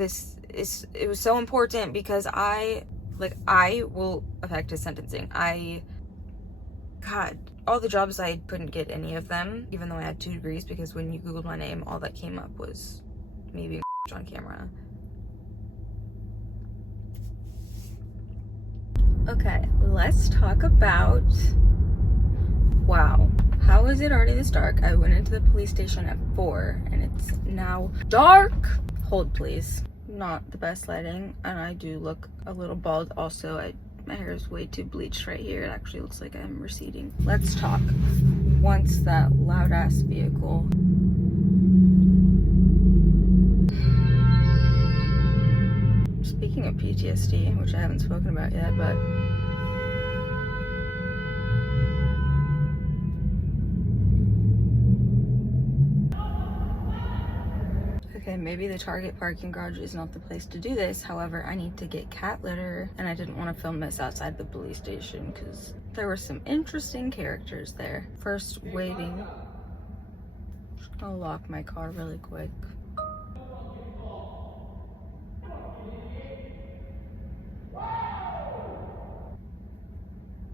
it was so important because I will affect his sentencing. God, all the jobs, I couldn't get any of them, even though I had 2 degrees, because when you Googled my name, all that came up was me being on camera. Okay, let's talk about, wow, how is it already this dark? I went into the police station at 4 and it's now dark. Hold please. Not the best lighting, and I do look a little bald also. My hair is way too bleached right here. It actually looks like I'm receding. Let's talk. Once that loud ass vehicle. Speaking of PTSD, which I haven't spoken about yet, but okay, maybe the Target parking garage is not the place to do this. However, I need to get cat litter, and I didn't want to film this outside the police station because there were some interesting characters there. First, waiting. Just gonna lock my car really quick.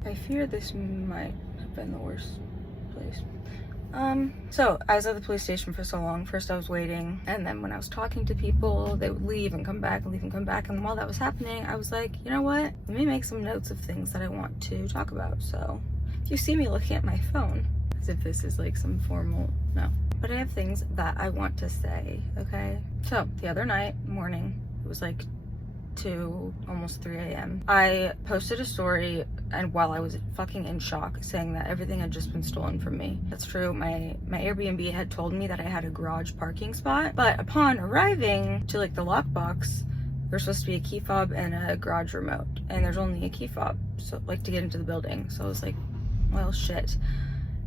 I fear this might have been the worst place. So I was at the police station for so long. First I was waiting, and then when I was talking to people, they would leave and come back and leave and come back. And while that was happening, I was like, you know what? Let me make some notes of things that I want to talk about. So if you see me looking at my phone, as if this is like some formal, no. But I have things that I want to say, okay? So the other morning, it was like 2, almost 3 a.m. I posted a story, and while I was fucking in shock, saying that everything had just been stolen from me. That's true. My Airbnb had told me that I had a garage parking spot, but upon arriving to like the lockbox, there's supposed to be a key fob and a garage remote, and there's only a key fob, so like to get into the building. So I was like, well, shit.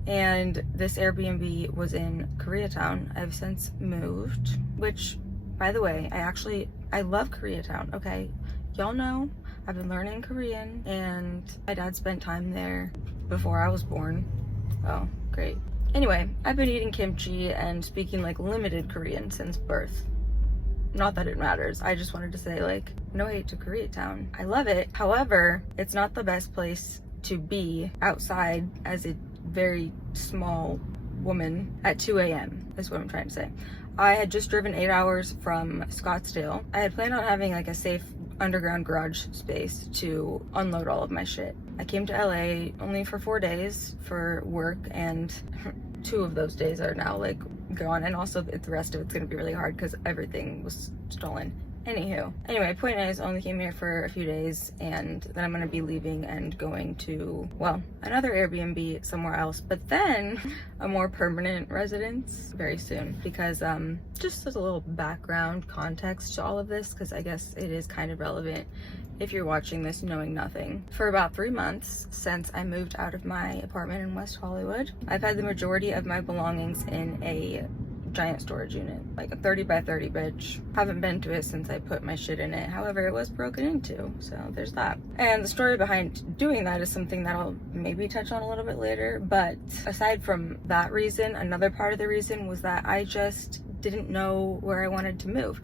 And this Airbnb was in Koreatown. I've since moved, which, by the way, I love Koreatown, okay? Y'all know I've been learning Korean, and my dad spent time there before I was born. Oh, great. Anyway, I've been eating kimchi and speaking like limited Korean since birth. Not that it matters. I just wanted to say, like, no hate to Koreatown. I love it. However, it's not the best place to be outside as a very small woman at 2 a.m. is what I'm trying to say. I had just driven 8 hours from Scottsdale. I had planned on having like a safe underground garage space to unload all of my shit. I came to LA only for 4 days for work, and 2 of those days are now like gone, and also the rest of it's gonna be really hard because everything was stolen. Anyway, point is, I only came here for a few days, and then I'm gonna be leaving and going to, well, another Airbnb somewhere else, but then a more permanent residence very soon, because just as a little background context to all of this, because I guess it is kind of relevant if you're watching this knowing nothing. For about 3 months since I moved out of my apartment in West Hollywood, I've had the majority of my belongings in a giant storage unit, like a 30 by 30 bitch. Haven't been to it since I put my shit in it. However, it was broken into, so there's that. And the story behind doing that is something that I'll maybe touch on a little bit later, but aside from that reason, another part of the reason was that I just didn't know where I wanted to move.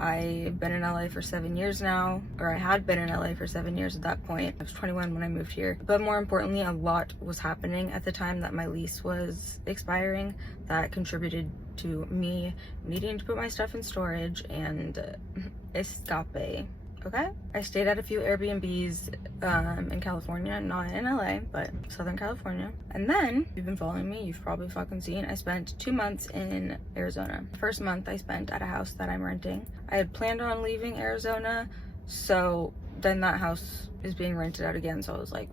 I've been in LA for 7 years now, or I had been in LA for 7 years at that point. I was 21 when I moved here. But more importantly, a lot was happening at the time that my lease was expiring that contributed to me needing to put my stuff in storage and escape. Okay? I stayed at a few Airbnbs in California, not in LA, but Southern California. And then, if you've been following me, you've probably fucking seen, I spent 2 months in Arizona. The first month I spent at a house that I'm renting. I had planned on leaving Arizona, so then that house is being rented out again, so I was like,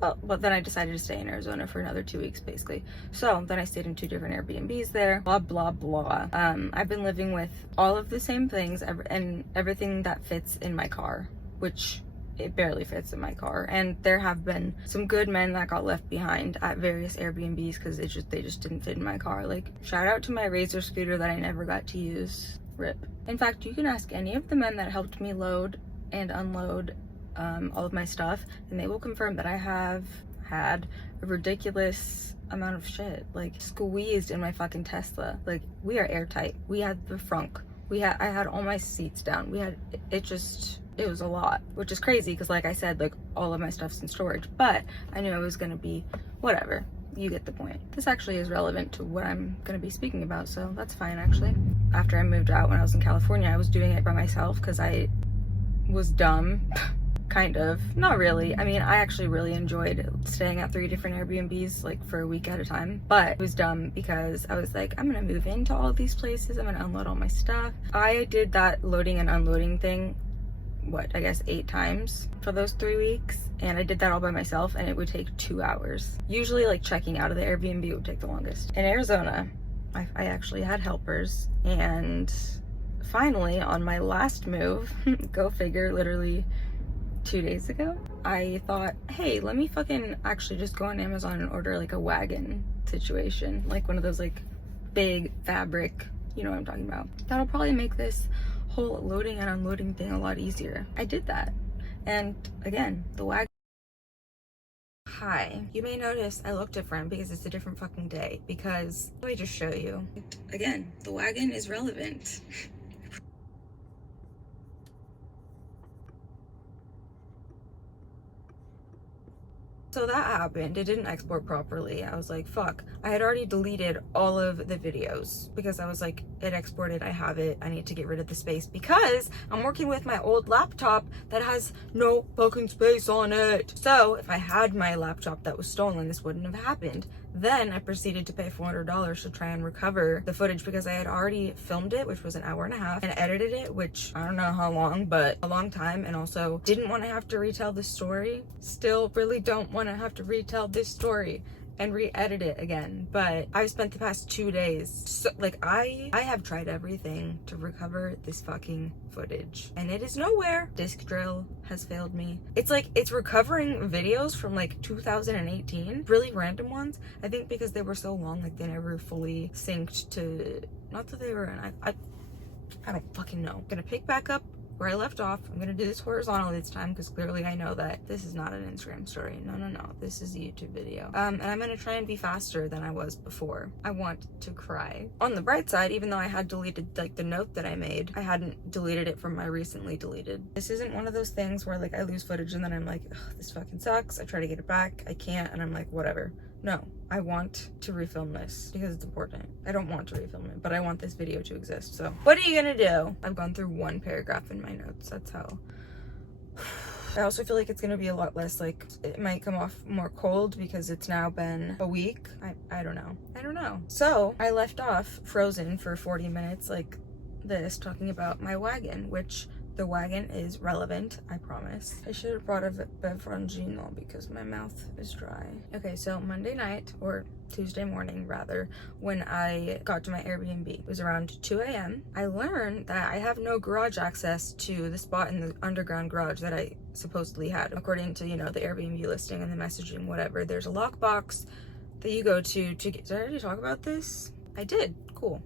well, but then I decided to stay in Arizona for another 2 weeks, basically. So then I stayed in 2 different Airbnbs there, blah, blah, blah. I've been living with all of the same things and everything that fits in my car, which it barely fits in my car. And there have been some good men that got left behind at various Airbnbs because they just didn't fit in my car. Like, shout out to my Razor scooter that I never got to use. RIP. In fact, you can ask any of the men that helped me load and unload all of my stuff, and they will confirm that I have had a ridiculous amount of shit like squeezed in my fucking Tesla. Like, we are airtight. We had the frunk I had all my seats down. It was a lot, which is crazy because like I said, like all of my stuff's in storage, but I knew it was gonna be whatever. You get the point. This actually is relevant to what I'm gonna be speaking about, so that's fine actually. After I moved out when I was in California, I was doing it by myself because I was dumb. Kind of, not really. I mean, I actually really enjoyed staying at 3 different Airbnbs like for a week at a time, but it was dumb because I was like, I'm gonna move into all of these places, I'm gonna unload all my stuff. I did that loading and unloading thing, I guess 8 times for those 3 weeks, and I did that all by myself, and it would take 2 hours. Usually like checking out of the Airbnb would take the longest. In Arizona, I actually had helpers, and finally on my last move, go figure, literally 2 days ago, I thought, hey, let me fucking actually just go on Amazon and order like a wagon situation, like one of those like big fabric, you know what I'm talking about. That'll probably make this whole loading and unloading thing a lot easier. I did that, and again, the wagon. Hi, you may notice I look different because it's a different fucking day, because let me just show you. Again, the wagon is relevant. So that happened. It didn't export properly. I was like, fuck. I had already deleted all of the videos because I was like, it exported, I have it, I need to get rid of the space because I'm working with my old laptop that has no fucking space on it. So if I had my laptop that was stolen, this wouldn't have happened. Then I proceeded to pay $400 to try and recover the footage because I had already filmed it, which was an hour and a half, and edited it, which I don't know how long, but a long time, and also didn't want to have to retell the story. Still really don't want to have to retell this story and re-edit it again. But I've spent the past 2 days, so, like I have tried everything to recover this fucking footage, and it is nowhere. Disc drill has failed me. It's like, it's recovering videos from like 2018, really random ones. I think because they were so long, like they never fully synced to, not that they were, I don't fucking know. I'm gonna pick back up where I left off. I'm gonna do this horizontal this time because clearly I know that this is not an Instagram story. No, this is a YouTube video. And I'm gonna try and be faster than I was before. I want to cry. On the bright side, even though I had deleted like the note that I made, I hadn't deleted it from my recently deleted. This isn't one of those things where like I lose footage and then I'm like, this fucking sucks. I try to get it back, I can't, and I'm like, whatever. No, I want to refilm this because it's important. I don't want to refilm it, but I want this video to exist. So what are you gonna do? I've gone through 1 paragraph in my notes. That's how. I also feel like it's gonna be a lot less, like it might come off more cold because it's now been a week. I don't know. So I left off frozen for 40 minutes like this, talking about my wagon, which the wagon is relevant, I promise. I should have brought a beverageino because my mouth is dry. Okay, so Monday night, or Tuesday morning rather, when I got to my Airbnb, it was around 2 a.m. I learned that I have no garage access to the spot in the underground garage that I supposedly had. According to, you know, the Airbnb listing and the messaging, whatever, there's a lockbox that you go to get, did I already talk about this? I did, cool,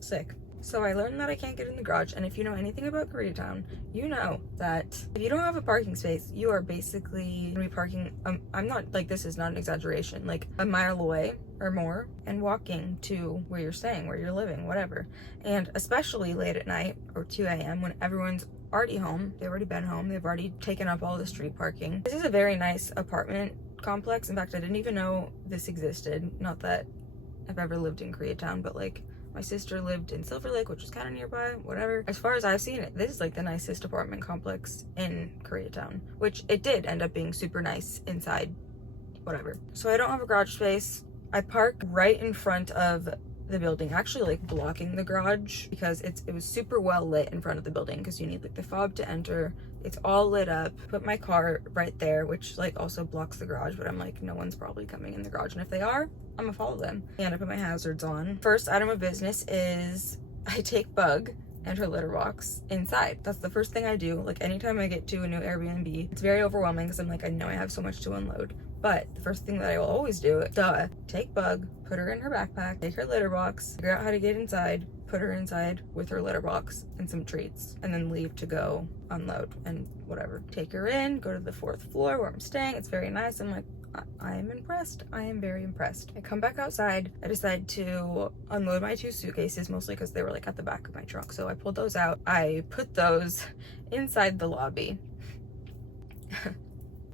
sick. So I learned that I can't get in the garage, and if you know anything about Koreatown, you know that if you don't have a parking space, you are basically gonna be parking, I'm not, like, this is not an exaggeration, like a mile away or more, and walking to where you're staying, where you're living, whatever. And especially late at night, or 2 a.m. when everyone's already home, they've already been home, they've already taken up all the street parking. This is a very nice apartment complex. In fact, I didn't even know this existed. Not that I've ever lived in Koreatown, but like, my sister lived in Silver Lake, which was kind of nearby, whatever. As far as I've seen it, this is like the nicest apartment complex in Koreatown, which it did end up being super nice inside, whatever. So I don't have a garage space. I park right in front of the building, actually like blocking the garage because it was super well lit in front of the building because you need like the fob to enter. It's all lit up. Put my car right there, which like also blocks the garage, but I'm like, no one's probably coming in the garage, and if they are, I'm gonna follow them. And I put my hazards on. First item of business is I take Bug and her litter box inside. That's the first thing I do. Like anytime I get to a new Airbnb, it's very overwhelming because I'm like, I know I have so much to unload. But the first thing that I will always do, take Bug, put her in her backpack, take her litter box, figure out how to get inside, put her inside with her litter box and some treats, and then leave to go unload and whatever. Take her in, go to the 4th floor where I'm staying. It's very nice. I'm like, I am impressed. I am very impressed. I come back outside. I decide to unload my 2 suitcases, mostly because they were like at the back of my trunk. So I pulled those out. I put those inside the lobby.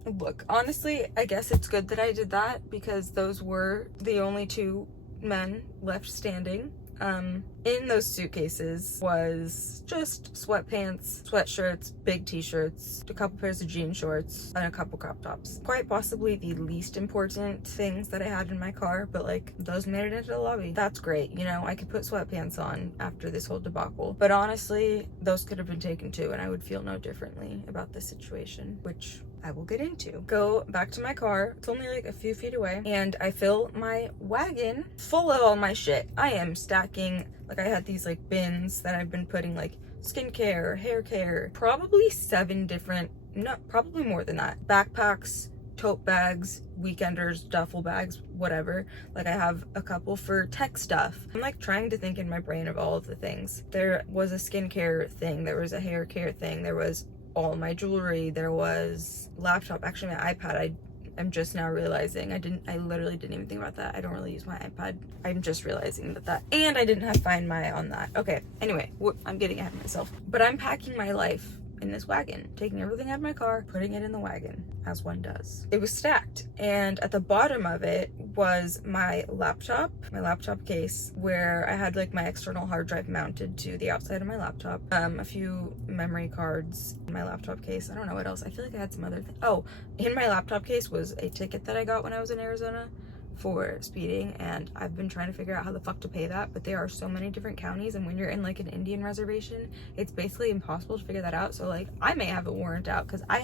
Look, honestly, I guess it's good that I did that because those were the only 2 men left standing. In those suitcases was just sweatpants, sweatshirts, big t-shirts, a couple pairs of jean shorts, and a couple crop tops. Quite possibly the least important things that I had in my car, but like those made it into the lobby. That's great, you know, I could put sweatpants on after this whole debacle. But honestly, those could have been taken too, and I would feel no differently about this situation, which I will get into. Go back to my car. It's only like a few feet away, and I fill my wagon full of all my shit. I am stacking, like I had these like bins that I've been putting like skincare, hair care, probably 7 different, no, probably more than that, backpacks, tote bags, weekenders, duffel bags, whatever. Like I have a couple for tech stuff. I'm like trying to think in my brain of all of the things. There was a skincare thing, there was a hair care thing, there was all my jewelry, there was laptop, actually my iPad. I'm just now realizing I literally didn't even think about that. I don't really use my iPad. I'm just realizing that, and I didn't have Find My on that. Okay, anyway, I'm getting ahead of myself. But I'm packing my life in this wagon, taking everything out of my car, putting it in the wagon, as one does. It was stacked, and at the bottom of it was my laptop case, where I had like my external hard drive mounted to the outside of my laptop, a few memory cards in my laptop case. I don't know what else. I feel like I had some other thing. Oh, in my laptop case was a ticket that I got when I was in Arizona for speeding, and I've been trying to figure out how the fuck to pay that, but there are so many different counties, and when you're in like an Indian reservation, it's basically impossible to figure that out. So like I may have a warrant out because I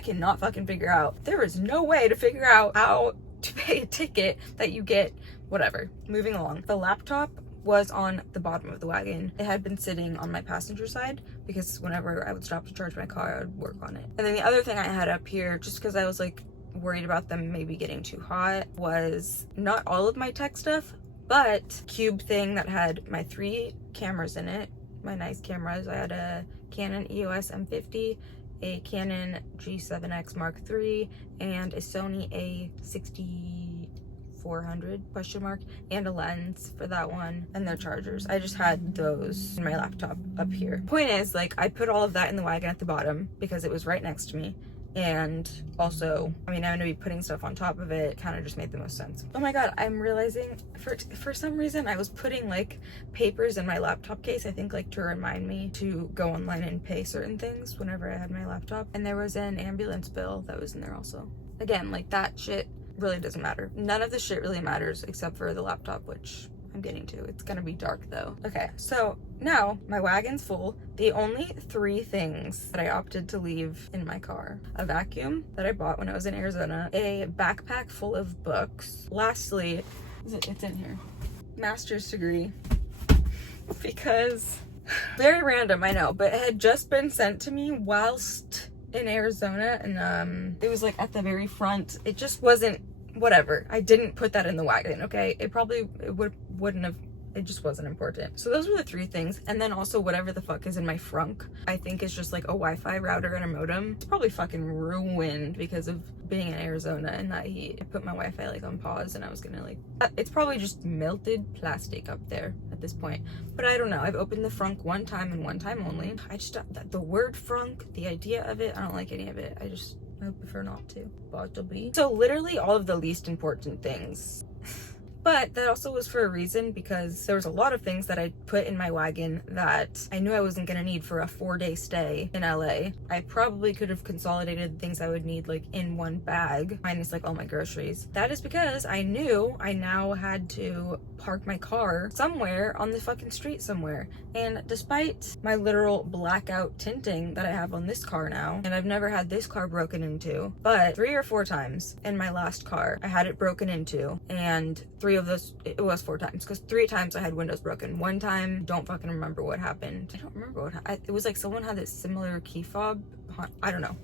cannot fucking figure out. There is no way to figure out how to pay a ticket that you get. Whatever, moving along. The laptop was on the bottom of the wagon. It had been sitting on my passenger side because whenever I would stop to charge my car, I would work on it. And then the other thing I had up here, just because I was like worried about them maybe getting too hot, was not all of my tech stuff, but cube thing that had my 3 cameras in it, my nice cameras. I had a Canon EOS M50, a Canon G7X Mark III, and a Sony A6400 ? And a lens for that one, and their chargers. I just had those in my laptop up here. Point is, like, I put all of that in the wagon at the bottom because it was right next to me. And also, I mean, I'm gonna be putting stuff on top of it. Kind of just made the most sense. Oh my god, I'm realizing for some reason I was putting like papers in my laptop case, I think like to remind me to go online and pay certain things whenever I had my laptop. And there was an ambulance bill that was in there also. Again, like that shit really doesn't matter. None of the shit really matters except for the laptop, which I'm getting to. It's gonna be dark though. Okay, so now my wagon's full. The only 3 things that I opted to leave in my car: a vacuum that I bought when I was in Arizona, a backpack full of books. Lastly, it's in here, master's degree, because very random, I know, but it had just been sent to me whilst in Arizona, and it was like at the very front. It just wasn't, whatever. I didn't put that in the wagon, okay? It wouldn't have, it just wasn't important. So those were the 3 things. And then also whatever the fuck is in my frunk, I think is just like a Wi-Fi router and a modem. It's probably fucking ruined because of being in Arizona and that heat. I put my Wi-Fi like on pause and I was gonna like, it's probably just melted plastic up there at this point. But I don't know. I've opened the frunk one time and one time only. I just, the word frunk, the idea of it, I don't like any of it. I prefer not to. So literally all of the least important things. But that also was for a reason, because there was a lot of things that I put in my wagon that I knew I wasn't gonna need for a 4-day stay in LA. I probably could have consolidated things I would need like in one bag, minus like all my groceries. That is because I knew I now had to park my car somewhere on the fucking street somewhere. And despite my literal blackout tinting that I have on this car now, and I've never had this car broken into, but 3 or 4 times in my last car I had it broken into, and 3 of those, it was 4 times, because 3 times I had windows broken. One time, don't fucking remember what happened. I don't remember what it was like. Someone had this similar key fob. I don't know,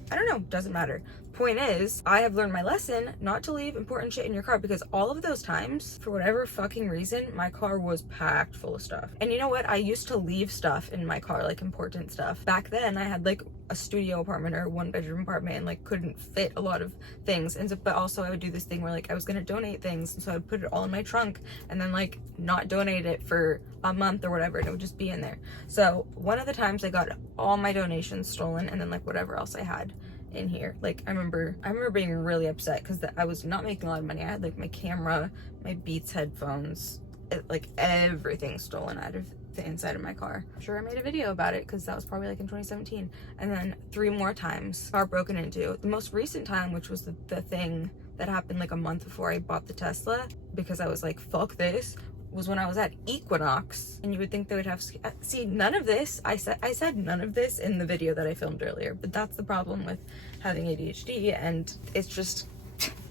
doesn't matter. Point is, I have learned my lesson not to leave important shit in your car, because all of those times, for whatever fucking reason, my car was packed full of stuff. And you know what? I used to leave stuff in my car, like important stuff. Back then, I had like a studio apartment or a 1-bedroom apartment and like couldn't fit a lot of things. And so, but also I would do this thing where like I was gonna donate things, and so I would put it all in my trunk and then like not donate it for a month or whatever, and it would just be in there. So one of the times I got all my donations stolen, and then like whatever else I had in here. Like I remember being really upset because I was not making a lot of money. I had like my camera, my Beats headphones, like everything stolen out of the inside of my car. I'm sure I made a video about it because that was probably like in 2017. And then 3 more times car broken into. The most recent time, which was the thing that happened like a month before I bought the Tesla, because I was like, fuck this, was when I was at Equinox. And you would think they would have, see, none of this, I said none of this in the video that I filmed earlier, but that's the problem with having ADHD, and it's just,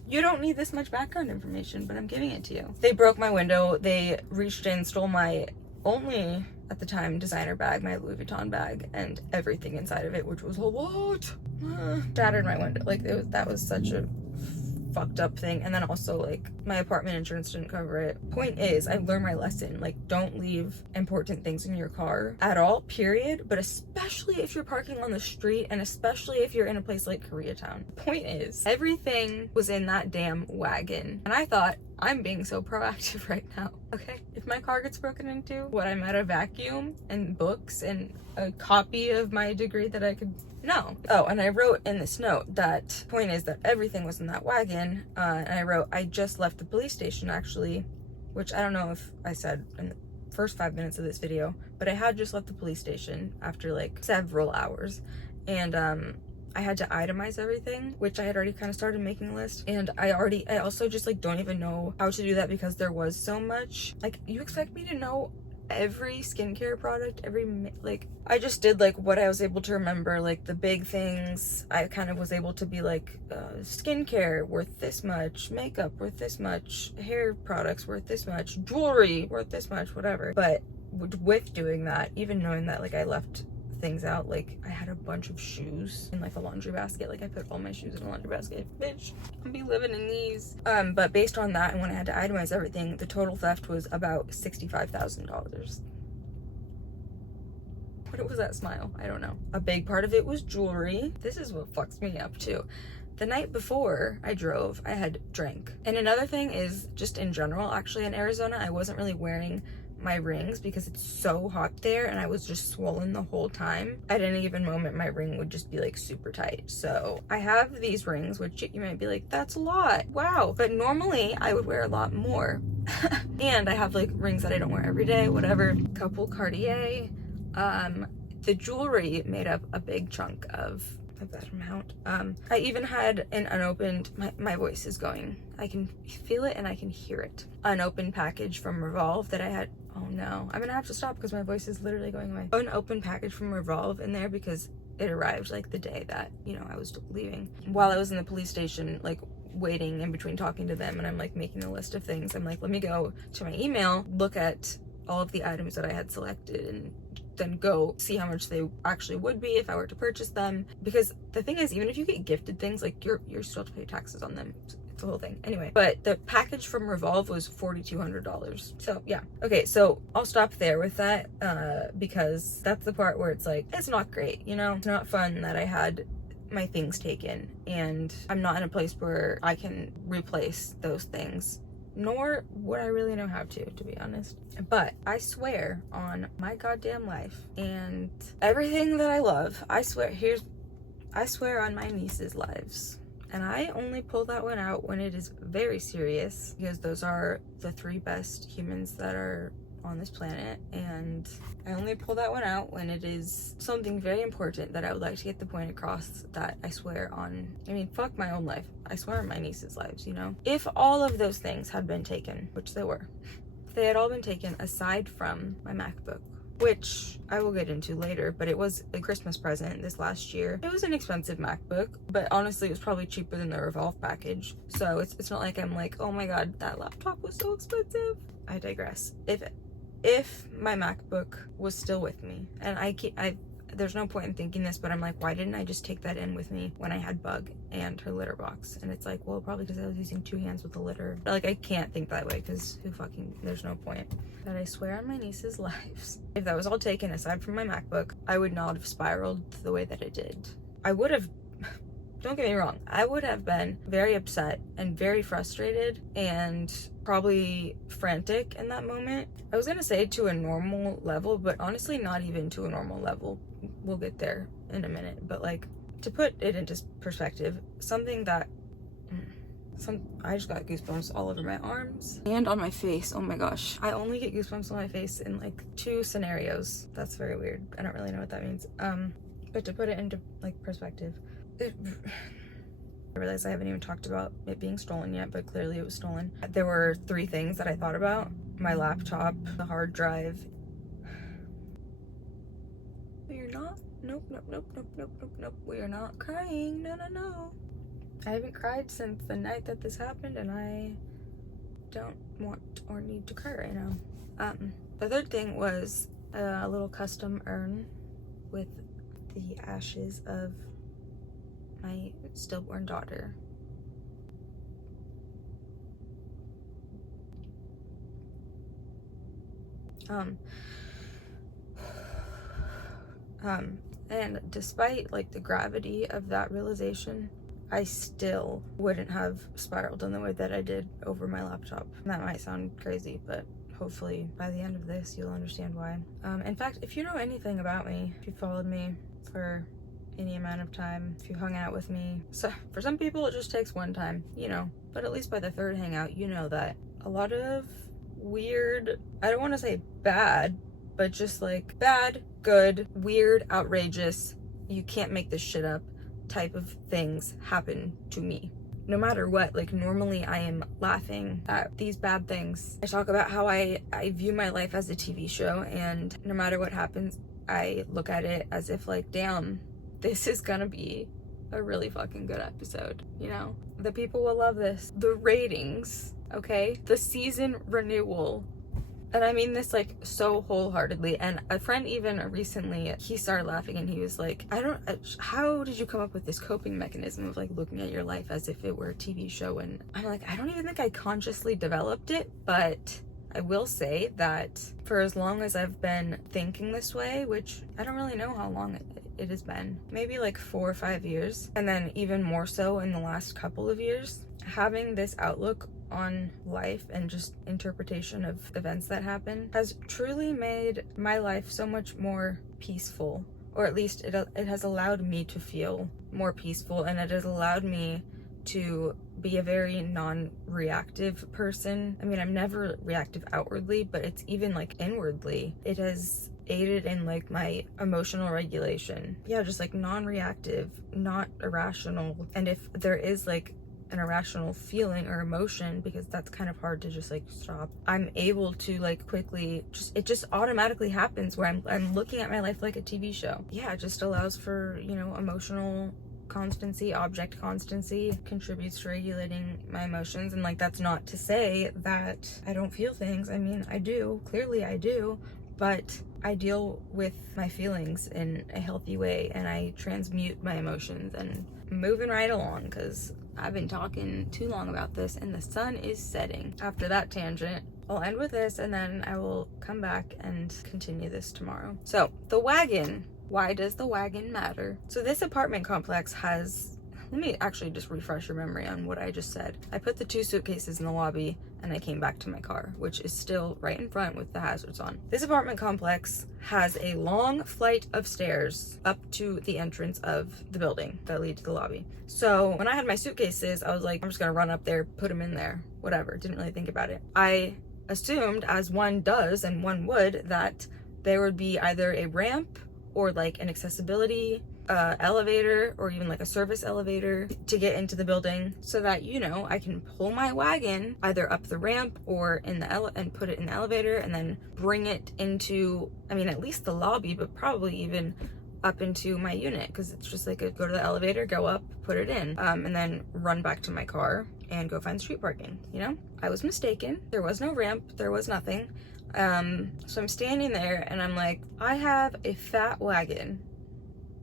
you don't need this much background information, but I'm giving it to you. They broke my window, they reached in, stole my only, at the time, designer bag, my Louis Vuitton bag, and everything inside of it, which was a lot. Shattered my window. Like, that was such a fucked up thing. And then also, like, my apartment insurance didn't cover it. Point is, I learned my lesson. Like, don't leave important things in your car at all, period. But especially if you're parking on the street, and especially if you're in a place like Koreatown. Point is, everything was in that damn wagon. And I thought, I'm being so proactive right now, okay? If my car gets broken into, what, I'm at a vacuum and books and a copy of my degree that I could, no. Oh, and I wrote in this note that, point is that everything was in that wagon, and I wrote, I just left the police station actually, which I don't know if I said in the first 5 minutes of this video, but I had just left the police station after like several hours, and I had to itemize everything, which I had already kind of started making a list. And I also just like don't even know how to do that because there was so much. Like, you expect me to know every skincare product, like, I just did like what I was able to remember, like the big things. I kind of was able to be like, skincare worth this much, makeup worth this much, hair products worth this much, jewelry worth this much, whatever. But with doing that, even knowing that like I left things out, like I had a bunch of shoes in like a laundry basket. Like I put all my shoes in a laundry basket. Bitch, I'll be living in these. But based on that, and when I had to itemize everything, the total theft was about $65,000. What was that smile? I don't know. A big part of it was jewelry. This is what fucks me up too. The night before I drove, I had drank. And another thing is, just in general, actually in Arizona, I wasn't really wearing my rings because it's so hot there, and I was just swollen the whole time. At any given moment, my ring would just be like super tight. So I have these rings, which you might be like, that's a lot, wow, but normally I would wear a lot more. And I have like rings that I don't wear every day, whatever. Couple Cartier. The jewelry made up a big chunk of that amount. I even had an unopened, my voice is going, I can feel it and I can hear it, unopened package from Revolve that I had. Oh no, I'm gonna have to stop because my voice is literally going away. Unopened package from Revolve in there because it arrived like the day that, you know, I was leaving. While I was in the police station, like waiting in between talking to them, and I'm like making a list of things. I'm like, let me go to my email, look at all of the items that I had selected, and then go see how much they actually would be if I were to purchase them. Because the thing is, even if you get gifted things, like you're still have to pay taxes on them. It's a whole thing. Anyway, but the package from Revolve was $4,200. So yeah. Okay, so I'll stop there with that, because that's the part where it's like, it's not great, you know? It's not fun that I had my things taken, and I'm not in a place where I can replace those things, nor would I really know how to be honest. But I swear on my goddamn life and everything that I love, I swear on my niece's lives. And I only pull that one out when it is very serious, because those are the 3 best humans that are on this planet, and I only pull that one out when it is something very important that I would like to get the point across, that I swear on, I mean, fuck my own life, I swear on my niece's lives, you know? If all of those things had been taken, which they were, if they had all been taken aside from my MacBook, which I will get into later, but it was a Christmas present this last year. It was an expensive MacBook, but honestly it was probably cheaper than the Revolve package. So it's not like I'm like, oh my god, that laptop was so expensive. I digress. If my MacBook was still with me, and there's no point in thinking this, but I'm like, why didn't I just take that in with me when I had Bug and her litter box? And it's like, well, probably because I was using 2 hands with the litter. But like, I can't think that way because there's no point. But I swear on my niece's lives, if that was all taken aside from my MacBook, I would not have spiraled the way that it did. I would have, don't get me wrong, I would have been very upset and very frustrated and probably frantic in that moment. I was gonna say to a normal level, but honestly not even to a normal level. We'll get there in a minute, but like, to put it into perspective, something that I just got goosebumps all over my arms and on my face. Oh my gosh. I only get goosebumps on my face in like 2 scenarios. That's very weird. I don't really know what that means. But to put it into like perspective, I realize I haven't even talked about it being stolen yet, but clearly it was stolen. There were 3 things that I thought about: my laptop, the hard drive. We are not. Nope, nope, nope, nope, nope, nope, nope. We are not crying. No, no, no. I haven't cried since the night that this happened, and I don't want or need to cry right now. The third thing was a little custom urn with the ashes of my stillborn daughter. And despite like the gravity of that realization, I still wouldn't have spiraled in the way that I did over my laptop. That might sound crazy, but hopefully by the end of this, you'll understand why. In fact, if you know anything about me, if you followed me for any amount of time, if you hung out with me, so for some people it just takes one time, you know, but at least by the 3rd hangout, you know that a lot of weird, I don't want to say bad, but just like bad, good, weird, outrageous, you can't make this shit up type of things happen to me. No matter what, like normally I am laughing at these bad things. I talk about how I view my life as a TV show, and no matter what happens, I look at it as if like, damn, this is gonna be a really fucking good episode, you know? The people will love this. The ratings, okay? The season renewal. And I mean this like so wholeheartedly. And a friend even recently, he started laughing and he was like, how did you come up with this coping mechanism of like looking at your life as if it were a TV show? And I'm like, I don't even think I consciously developed it, but I will say that for as long as I've been thinking this way, which I don't really know how long it has been, maybe like 4 or 5 years, and then even more so in the last couple of years, having this outlook on life and just interpretation of events that happen has truly made my life so much more peaceful, or at least it has allowed me to feel more peaceful, and it has allowed me to be a very non-reactive person. I mean, I'm never reactive outwardly, but it's even like inwardly. It has aided in like my emotional regulation. Yeah, just like non-reactive, not irrational. And if there is like an irrational feeling or emotion, because that's kind of hard to just like stop, I'm able to like quickly it just automatically happens where I'm looking at my life like a TV show. Yeah, it just allows for, you know, emotional constancy, object constancy, contributes to regulating my emotions. And like, that's not to say that I don't feel things. I mean, I do, clearly I do, but I deal with my feelings in a healthy way, and I transmute my emotions. And moving right along, because I've been talking too long about this and the sun is setting. After that tangent, I'll end with this and then I will come back and continue this tomorrow. So the wagon, why does the wagon matter? So this apartment complex has, let me actually just refresh your memory on what I just said. I put the 2 suitcases in the lobby and I came back to my car, which is still right in front with the hazards on. This apartment complex has a long flight of stairs up to the entrance of the building that lead to the lobby. So when I had my suitcases, I was like, I'm just gonna run up there, put them in there, whatever. Didn't really think about it. I assumed, as one does and one would, that there would be either a ramp or like an accessibility elevator, or even like a service elevator to get into the building, so that, you know, I can pull my wagon either up the ramp or in the and put it in the elevator and then bring it into, I mean, at least the lobby, but probably even up into my unit, because it's just like go to the elevator, go up, put it in, and then run back to my car and go find street parking. You know, I was mistaken. There was no ramp, there was nothing. So I'm standing there and I'm like, I have a fat wagon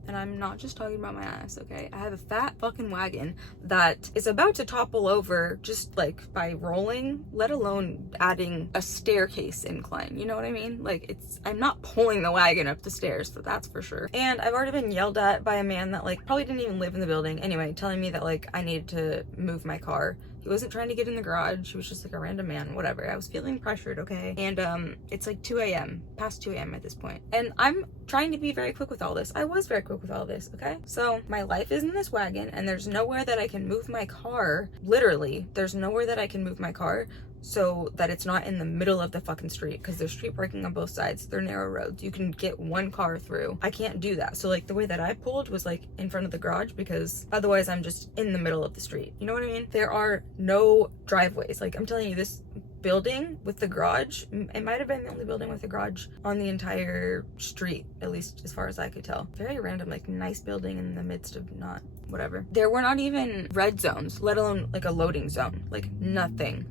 And I'm not just talking about my ass, okay? I have a fat fucking wagon that is about to topple over just like by rolling, let alone adding a staircase incline. You know what I mean? Like, I'm not pulling the wagon up the stairs, so that's for sure. And I've already been yelled at by a man that like probably didn't even live in the building. Anyway, telling me that like I needed to move my car. He wasn't trying to get in the garage. He was just like a random man, whatever. I was feeling pressured, okay? And it's like 2 a.m., past 2 a.m. at this point. And I'm trying to be very quick with all this. I was very quick with all this, okay? So my life is in this wagon and there's nowhere that I can move my car. Literally, there's nowhere that I can move my car so that it's not in the middle of the fucking street, because there's street parking on both sides. They're narrow roads. You can get one car through. I can't do that. So like the way that I pulled was like in front of the garage, because otherwise I'm just in the middle of the street. You know what I mean? There are no driveways. Like, I'm telling you, this building with the garage, it might have been the only building with a garage on the entire street, at least as far as I could tell. Very random, like nice building in the midst of not whatever. There were not even red zones, let alone like a loading zone. Like nothing.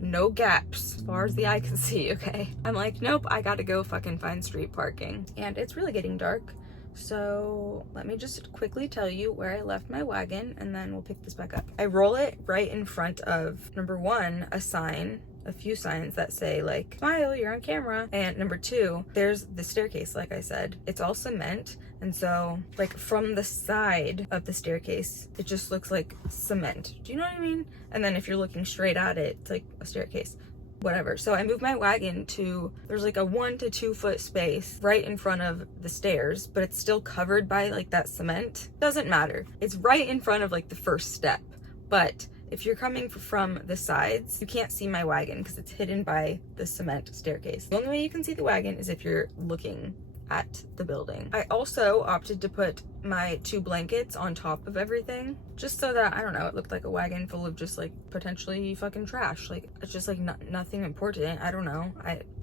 No gaps as far as the eye can see, okay? I'm like, nope, I gotta go fucking find street parking. And it's really getting dark, so let me just quickly tell you where I left my wagon and then we'll pick this back up. I roll it right in front of, number one, a few signs that say like, smile, you're on camera. And number two, there's the staircase, like I said. It's all cement. And so like from the side of the staircase, it just looks like cement. Do you know what I mean? And then if you're looking straight at it, it's like a staircase, whatever. So I moved my wagon to, there's like a 1 to 2 foot space right in front of the stairs, but it's still covered by like that cement. Doesn't matter. It's right in front of like the first step. But if you're coming from the sides, you can't see my wagon because it's hidden by the cement staircase. The only way you can see the wagon is if you're looking at the building. I also opted to put my 2 blankets on top of everything, just so that, I don't know, it looked like a wagon full of just like potentially fucking trash. Like, it's just like nothing important. I don't know.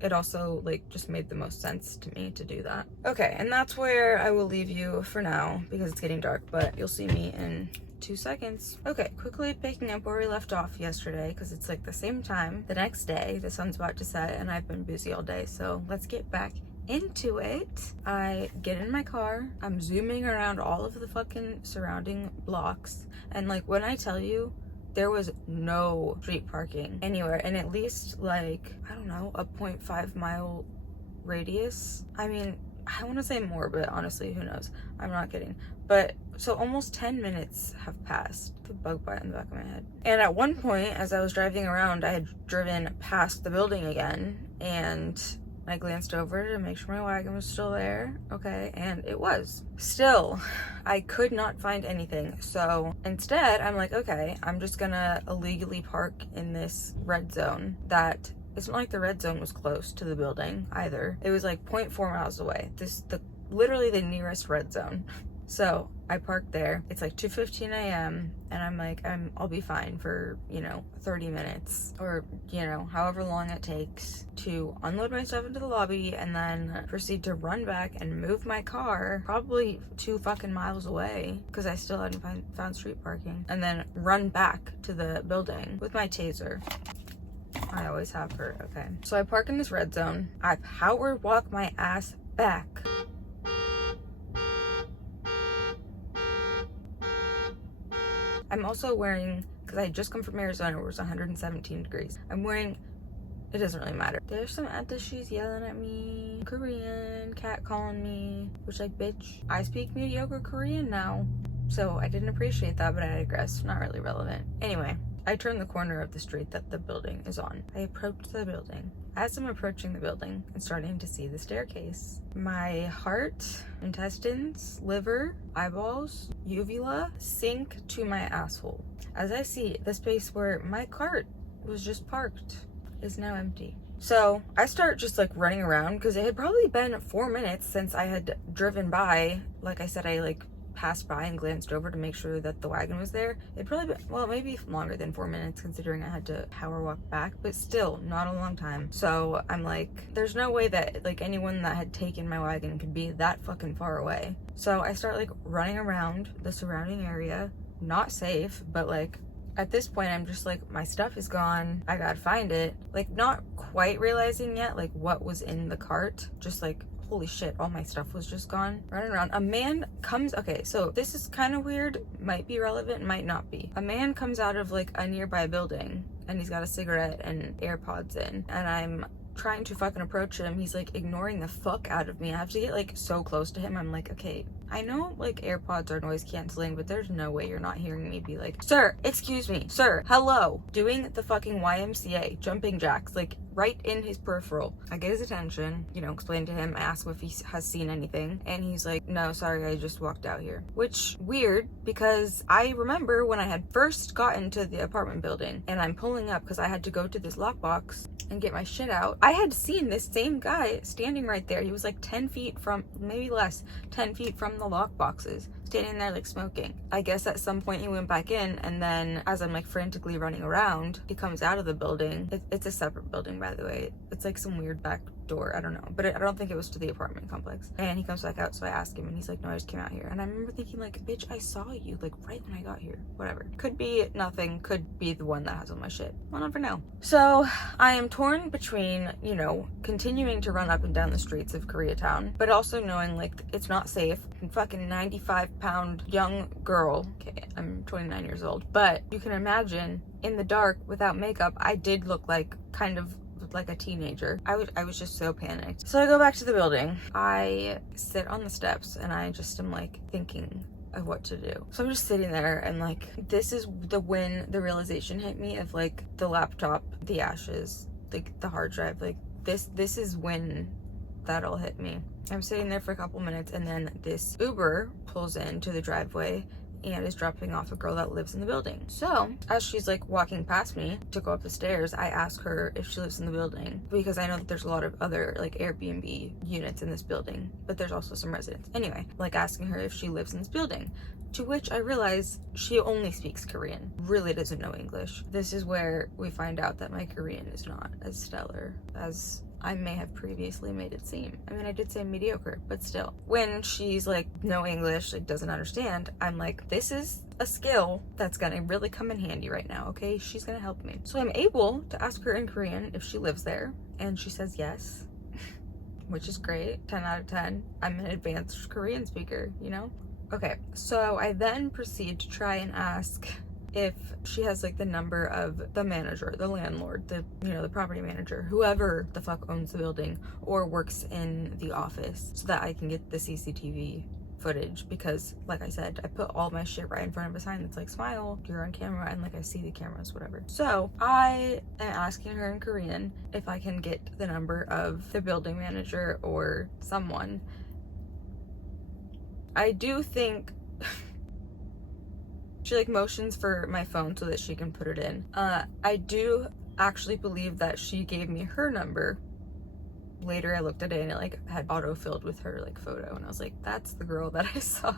It also like just made the most sense to me to do that. Okay, and that's where I will leave you for now because it's getting dark, but you'll see me in 2 seconds. Okay, quickly picking up where we left off yesterday, because it's like the same time the next day. The sun's about to set and I've been busy all day, so let's get back into it. I get in my car, I'm zooming around all of the fucking surrounding blocks, and like when I tell you there was no street parking anywhere in at least like, I don't know, a 0.5 mile radius. I mean, I want to say more, but honestly, who knows? I'm not kidding. But so almost 10 minutes have passed. The bug bite in the back of my head. And at one point, as I was driving around, I had driven past the building again, and I glanced over to make sure my wagon was still there. Okay, and it was. Still, I could not find anything. So instead, I'm like, okay, I'm just gonna illegally park in this red zone that, it's not like the red zone was close to the building either. It was like 0.4 miles away. Literally the nearest red zone. So I parked there. It's like 2:15 a.m. and I'm like, I'll be fine for, 30 minutes or, however long it takes to unload my stuff into the lobby and then proceed to run back and move my car probably 2 fucking miles away because I still hadn't found street parking, and then run back to the building with my taser. I always have her. Okay. So I park in this red zone. I power walk my ass back. I'm also wearing, because I had just come from Arizona where it was 117 degrees. I'm wearing, it doesn't really matter. There's some aunties yelling at me, Korean, cat calling me, which like, bitch, I speak mediocre Korean now. So I didn't appreciate that, but I digress. Not really relevant. Anyway, I turn the corner of the street that the building is on. I approach the building. As I'm approaching the building and starting to see the staircase, my heart, intestines, liver, eyeballs, uvula sink to my asshole as I see the space where my cart was just parked is now empty. So I start just like running around because it had probably been 4 minutes since I had driven by. Like I said, I like passed by and glanced over to make sure that the wagon was there. It'd probably been, well, maybe longer than 4 minutes considering I had to power walk back, but still not a long time. So I'm like, there's no way that like anyone that had taken my wagon could be that fucking far away. So I start like running around the surrounding area, not safe, but like at this point I'm just like, my stuff is gone, I gotta find it. Like not quite realizing yet like what was in the cart, just like holy shit, all my stuff was just gone. Running around. A man comes, okay, so this is kind of weird, might be relevant, might not be. A man comes out of like a nearby building and he's got a cigarette and AirPods in, and I'm trying to fucking approach him. He's like ignoring the fuck out of me. I have to get like so close to him. I'm like, okay, I know like AirPods are noise canceling, but there's no way you're not hearing me be like, sir, excuse me, sir, hello, doing the fucking YMCA jumping jacks, like right in his peripheral. I get his attention, you know, explain to him, ask if he has seen anything, and he's like, no, sorry, I just walked out here. Which, weird, because I remember when I had first gotten to the apartment building and I'm pulling up because I had to go to this lockbox and get my shit out, I had seen this same guy standing right there. He was like 10 feet from, maybe less, 10 feet from the lock boxes, standing there like smoking. I guess at some point he went back in, and then as I'm like frantically running around, he comes out of the building. It's a separate building, by the way. It's like some weird back door, I don't know, but I don't think it was to the apartment complex. And he comes back out, so I ask him and he's like, no, I just came out here. And I remember thinking like, bitch, I saw you like right when I got here. Whatever, could be nothing, could be the one that has all my shit, we'll never know. So I am torn between, you know, continuing to run up and down the streets of Koreatown, but also knowing like it's not safe. I'm fucking 95-pound young girl, okay, I'm 29 years old, but you can imagine in the dark without makeup, I did look like kind of like a teenager. I was just so panicked. So I go back to the building. I sit on the steps and I just am like thinking of what to do. So I'm just sitting there and like, this is when the realization hit me of like the laptop, the ashes, like the hard drive, like this is when that all hit me. I'm sitting there for a couple minutes and then this Uber pulls into the driveway and is dropping off a girl that lives in the building. So as she's like walking past me to go up the stairs, I ask her if she lives in the building, because I know that there's a lot of other like Airbnb units in this building, but there's also some residents. Anyway, like asking her if she lives in this building, to which I realize she only speaks Korean, really doesn't know English. This is where we find out that my Korean is not as stellar as I may have previously made it seem. I mean, I did say mediocre, but still. When she's like, no English, like doesn't understand, I'm like, this is a skill that's gonna really come in handy right now, okay? She's gonna help me. So I'm able to ask her in Korean if she lives there, and she says yes, which is great, 10 out of 10. I'm an advanced Korean speaker, you know? Okay, so I then proceed to try and ask if she has like the number of the manager, the landlord, the, you know, the property manager, whoever the fuck owns the building or works in the office, so that I can get the CCTV footage, because like I said, I put all my shit right in front of a sign that's like, smile, you're on camera, and like I see the cameras, whatever. So I am asking her in Korean if I can get the number of the building manager or someone. I do think she like motions for my phone so that she can put it in. I do actually believe that she gave me her number. Later I looked at it and it like had auto-filled with her like photo, and I was like, that's the girl that I saw.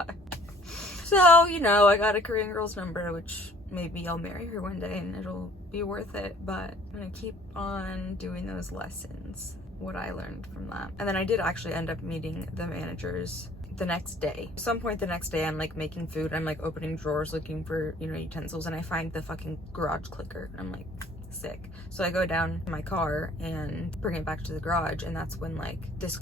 So, you know, I got a Korean girl's number, which maybe I'll marry her one day and it'll be worth it, but I'm gonna keep on doing those lessons, what I learned from that. And then I did actually end up meeting the managers the next day. At some point the next day, I'm like making food, I'm like opening drawers looking for, you know, utensils, and I find the fucking garage clicker. I'm like, sick. So I go down to my car and bring it back to the garage, and that's when like this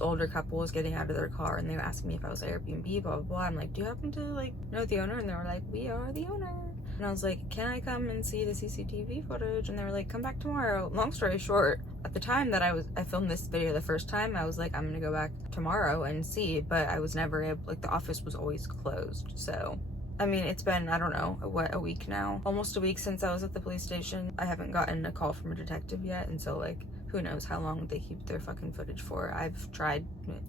older couple was getting out of their car, and they were asking me if I was Airbnb, blah blah blah. I'm like, do you happen to like know the owner? And they were like, we are the owner. And I was like, can I come and see the CCTV footage? And they were like, come back tomorrow. Long story short, at the time that I filmed this video the first time, I was like, I'm gonna go back tomorrow and see, but I was never able, like the office was always closed. So I mean, it's been, I don't know, what, a week now? Almost a week since I was at the police station. I haven't gotten a call from a detective yet, and so like, who knows how long they keep their fucking footage for. I've tried,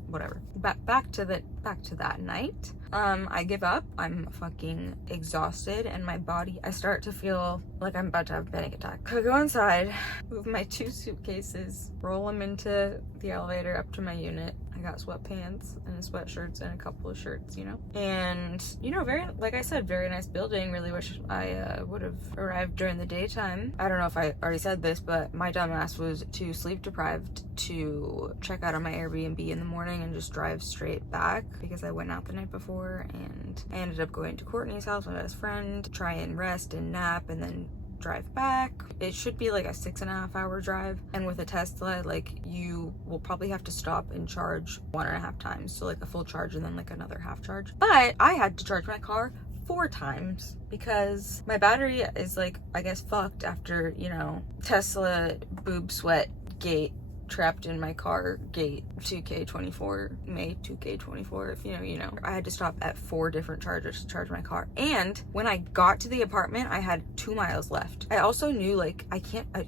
whatever. Back to that night. I give up. I'm fucking exhausted, and my body, I start to feel like I'm about to have a panic attack. I go inside, move my 2 suitcases, roll them into the elevator up to my unit. I got sweatpants and sweatshirts and a couple of shirts, you know? And, you know, very, like I said, very nice building. Really wish I would have arrived during the daytime. I don't know if I already said this, but my dumbass was too sleep deprived to check out on my Airbnb in the morning and just drive straight back, because I went out the night before, and I ended up going to Courtney's house, my best friend, to try and rest and nap, and then drive back. It should be like a 6.5 hour drive, and with a Tesla, like, you will probably have to stop and charge 1.5 times, so like a full charge and then like another half charge. But I had to charge my car 4 times because my battery is like, I guess, fucked after, you know, Tesla boob sweat gate, trapped in my car gate, 2K24, May 2K24, if you know, you know. I had to stop at 4 different chargers to charge my car. And when I got to the apartment, I had 2 miles left. I also knew, like, I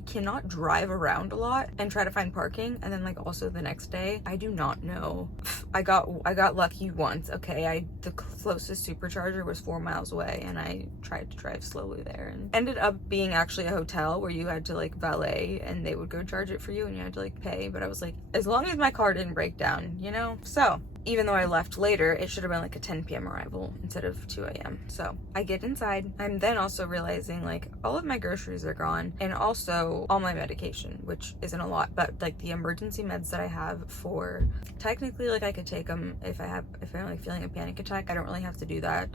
cannot drive around a lot and try to find parking. And then, like, also the next day, I do not know. I got lucky once, okay? The closest supercharger was 4 miles away, and I tried to drive slowly there, and ended up being actually a hotel where you had to, like, valet, and they would go charge it for you, and you had to, like, pay. But I was like, as long as my car didn't break down, you know? So even though I left later, it should have been like a 10 p.m. arrival instead of 2 a.m. So I get inside. I'm then also realizing, like, all of my groceries are gone, and also all my medication, which isn't a lot, but like the emergency meds that I have for, technically, like, I could take them if I'm like feeling a panic attack. I don't really have to do that.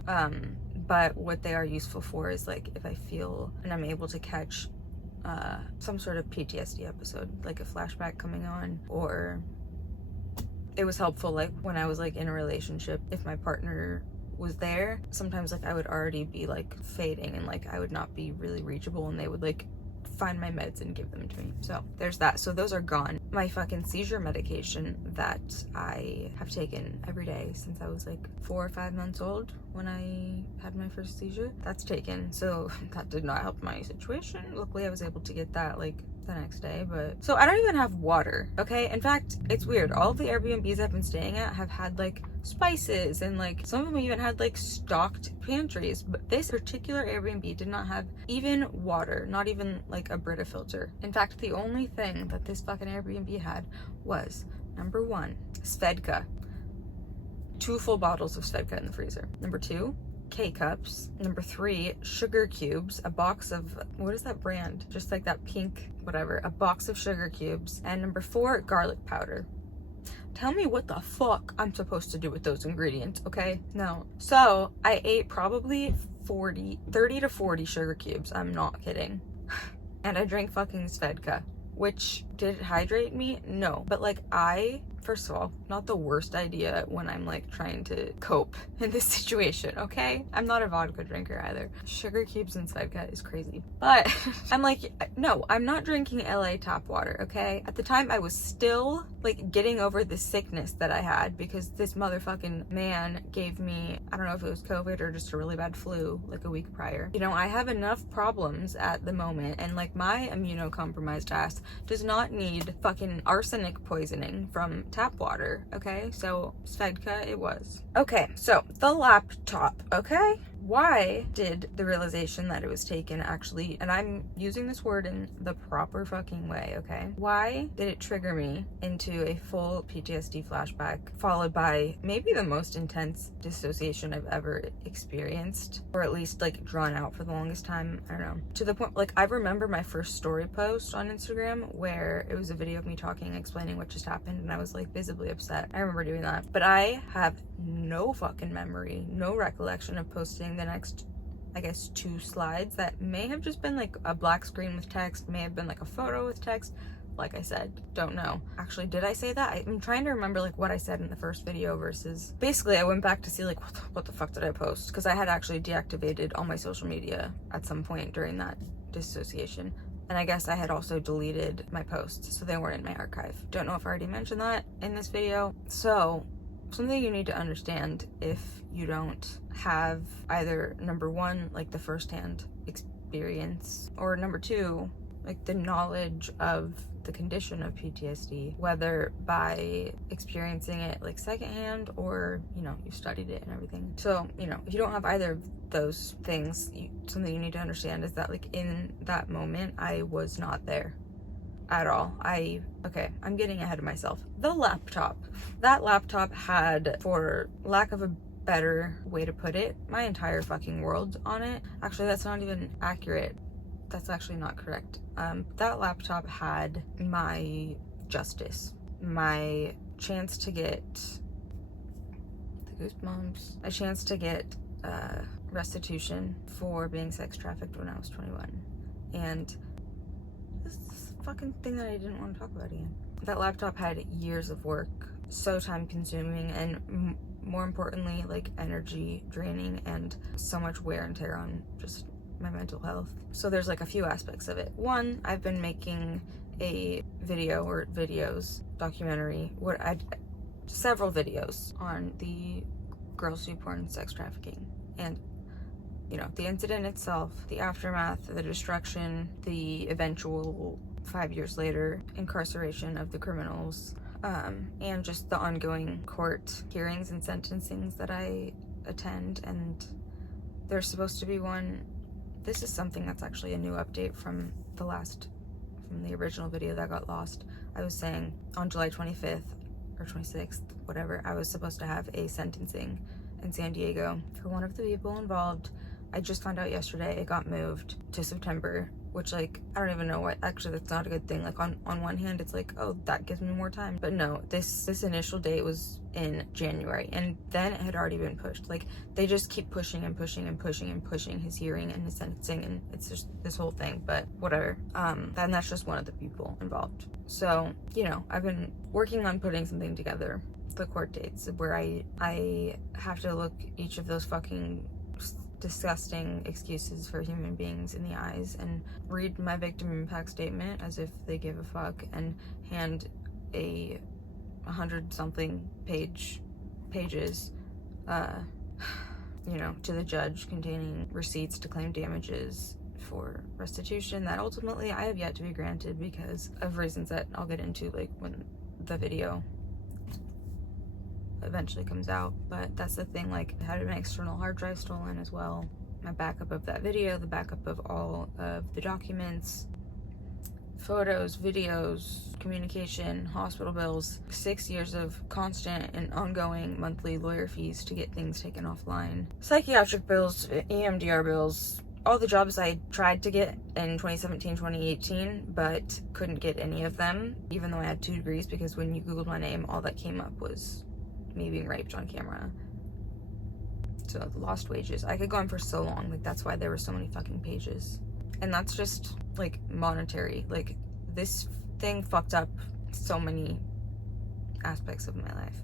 But what they are useful for is, like, if I feel and I'm able to catch some sort of PTSD episode, like a flashback coming on, or it was helpful, like, when I was, like, in a relationship, if my partner was there, sometimes, like, I would already be, like, fading, and, like, I would not be really reachable, and they would, like, find my meds and give them to me. So there's that. So those are gone. My fucking seizure medication that I have taken every day since I was like 4 or 5 months old when I had my first seizure, that's taken. So that did not help my situation. Luckily I was able to get that like the next day. But so I don't even have water, okay? In fact, it's weird, all of the Airbnbs I've been staying at have had like spices, and like some of them even had like stocked pantries, but this particular Airbnb did not have even water, not even like a Brita filter. In fact, the only thing that this fucking Airbnb had was, number 1, Svedka, 2 full bottles of Svedka in the freezer. Number 2, K-cups. Number 3, sugar cubes, a box of, what is that brand? Just like that pink, whatever, a box of sugar cubes. And number 4, garlic powder. Tell me what the fuck I'm supposed to do with those ingredients, okay? No. So I ate probably 30 to 40 sugar cubes. I'm not kidding. And I drank fucking Svedka, which, did it hydrate me? No. But like, first of all, not the worst idea when I'm like trying to cope in this situation, okay? I'm not a vodka drinker either. Sugar cubes and Svedka is crazy. But I'm like, no, I'm not drinking LA tap water, okay? At the time I was still like getting over the sickness that I had because this motherfucking man gave me, I don't know if it was COVID or just a really bad flu like a week prior. You know, I have enough problems at the moment, and like my immunocompromised ass does not need fucking arsenic poisoning from tap water, okay? So Svedka it was. Okay, so the laptop, okay? Why did the realization that it was taken actually, and I'm using this word in the proper fucking way, okay? Why did it trigger me into a full PTSD flashback, followed by maybe the most intense dissociation I've ever experienced, or at least like drawn out for the longest time? I don't know. To the point, like, I remember my first story post on Instagram where it was a video of me talking, explaining what just happened, and I was like visibly upset. I remember doing that, but I have no fucking memory, no recollection of posting the next, I guess, 2 slides that may have just been like a black screen with text, may have been like a photo with text. Like I said, don't know. Actually, did I say that? I'm trying to remember like what I said in the first video versus, basically I went back to see like what the fuck did I post, because I had actually deactivated all my social media at some point during that dissociation. And I guess I had also deleted my posts, so they weren't in my archive. Don't know if I already mentioned that in this video. So something you need to understand if you don't have either, number 1, like the firsthand experience, or number 2, like the knowledge of the condition of PTSD, whether by experiencing it like secondhand or, you know, you've studied it and everything. So, you know, if you don't have either of those things, something you need to understand is that like in that moment, I was not there at all. Okay, I'm getting ahead of myself. The laptop. That laptop had, for lack of a better way to put it, my entire fucking world on it. Actually, that's not even accurate. That's actually not correct. That laptop had my justice, my chance to get the goosebumps, a chance to get restitution for being sex trafficked when I was 21. And this is a fucking thing that I didn't want to talk about again. That laptop had years of work, so time consuming, and more importantly, like energy draining, and so much wear and tear on just my mental health. So there's like a few aspects of it. One, I've been making a video or videos, documentary, several videos on the GirlsDoPorn sex trafficking, and you know, the incident itself, the aftermath, the destruction, the eventual 5 years later incarceration of the criminals, and just the ongoing court hearings and sentencings that I attend. And there's supposed to be one. This is something that's actually a new update from the original video that got lost. I was saying on July 25th or 26th, whatever, I was supposed to have a sentencing in San Diego for one of the people involved. I just found out yesterday it got moved to September, which, like, I don't even know what, actually that's not a good thing. Like, on one hand it's like, oh, that gives me more time, but no, this initial date was in January, and then it had already been pushed. Like, they just keep pushing and pushing and pushing and pushing his hearing and his sentencing, and it's just this whole thing. But whatever. And that's just one of the people involved. So, you know, I've been working on putting something together, the court dates, where I have to look each of those fucking disgusting excuses for human beings in the eyes and read my victim impact statement as if they give a fuck, and hand a 100-something pages you know, to the judge, containing receipts to claim damages for restitution that ultimately I have yet to be granted because of reasons that I'll get into, like, when the video eventually comes out. But that's the thing, like, I had an external hard drive stolen as well, my backup of that video, the backup of all of the documents, photos, videos, communication, hospital bills, 6 years of constant and ongoing monthly lawyer fees to get things taken offline, psychiatric bills, EMDR bills, all the jobs I tried to get in 2017, 2018, but couldn't get any of them, even though I had 2 degrees, because when you Googled my name, all that came up was me being raped on camera. So lost wages. I could go on for so long. Like, that's why there were so many fucking pages. And that's just, like, monetary. Like, this thing fucked up so many aspects of my life.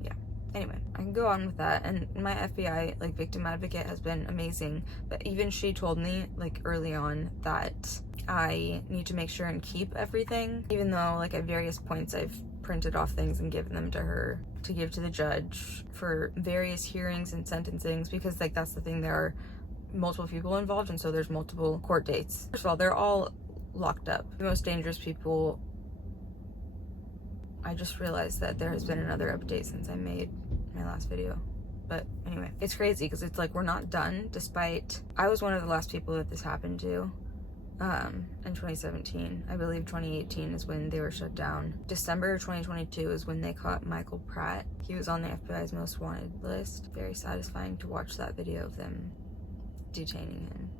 Yeah. Anyway, I can go on with that. And my FBI, like, victim advocate has been amazing. But even she told me, like, early on that I need to make sure and keep everything, even though, like, at various points I've printed off things and given them to her to give to the judge for various hearings and sentencings, because, like, that's the thing, there are multiple people involved, and so there's multiple court dates. First of all, they're all locked up. The most dangerous people, I just realized that there has been another update since I made my last video. But anyway, it's crazy because it's like we're not done, despite I was one of the last people that this happened to. In 2017, I believe 2018 is when they were shut down. December 2022 is when they caught Michael Pratt. He was on the FBI's most wanted list. Very satisfying to watch that video of them detaining him.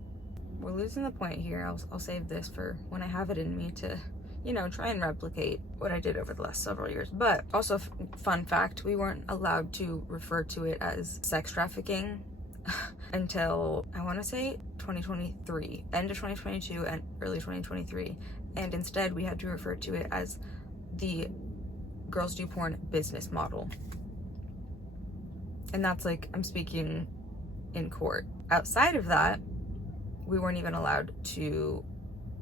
We're losing the point here. I'll save this for when I have it in me to, you know, try and replicate what I did over the last several years. But also, fun fact, we weren't allowed to refer to it as sex trafficking until, I want to say, 2023, end of 2022 and early 2023, and instead we had to refer to it as the GirlsDoPorn business model. And that's, like, I'm speaking in court. Outside of that, we weren't even allowed to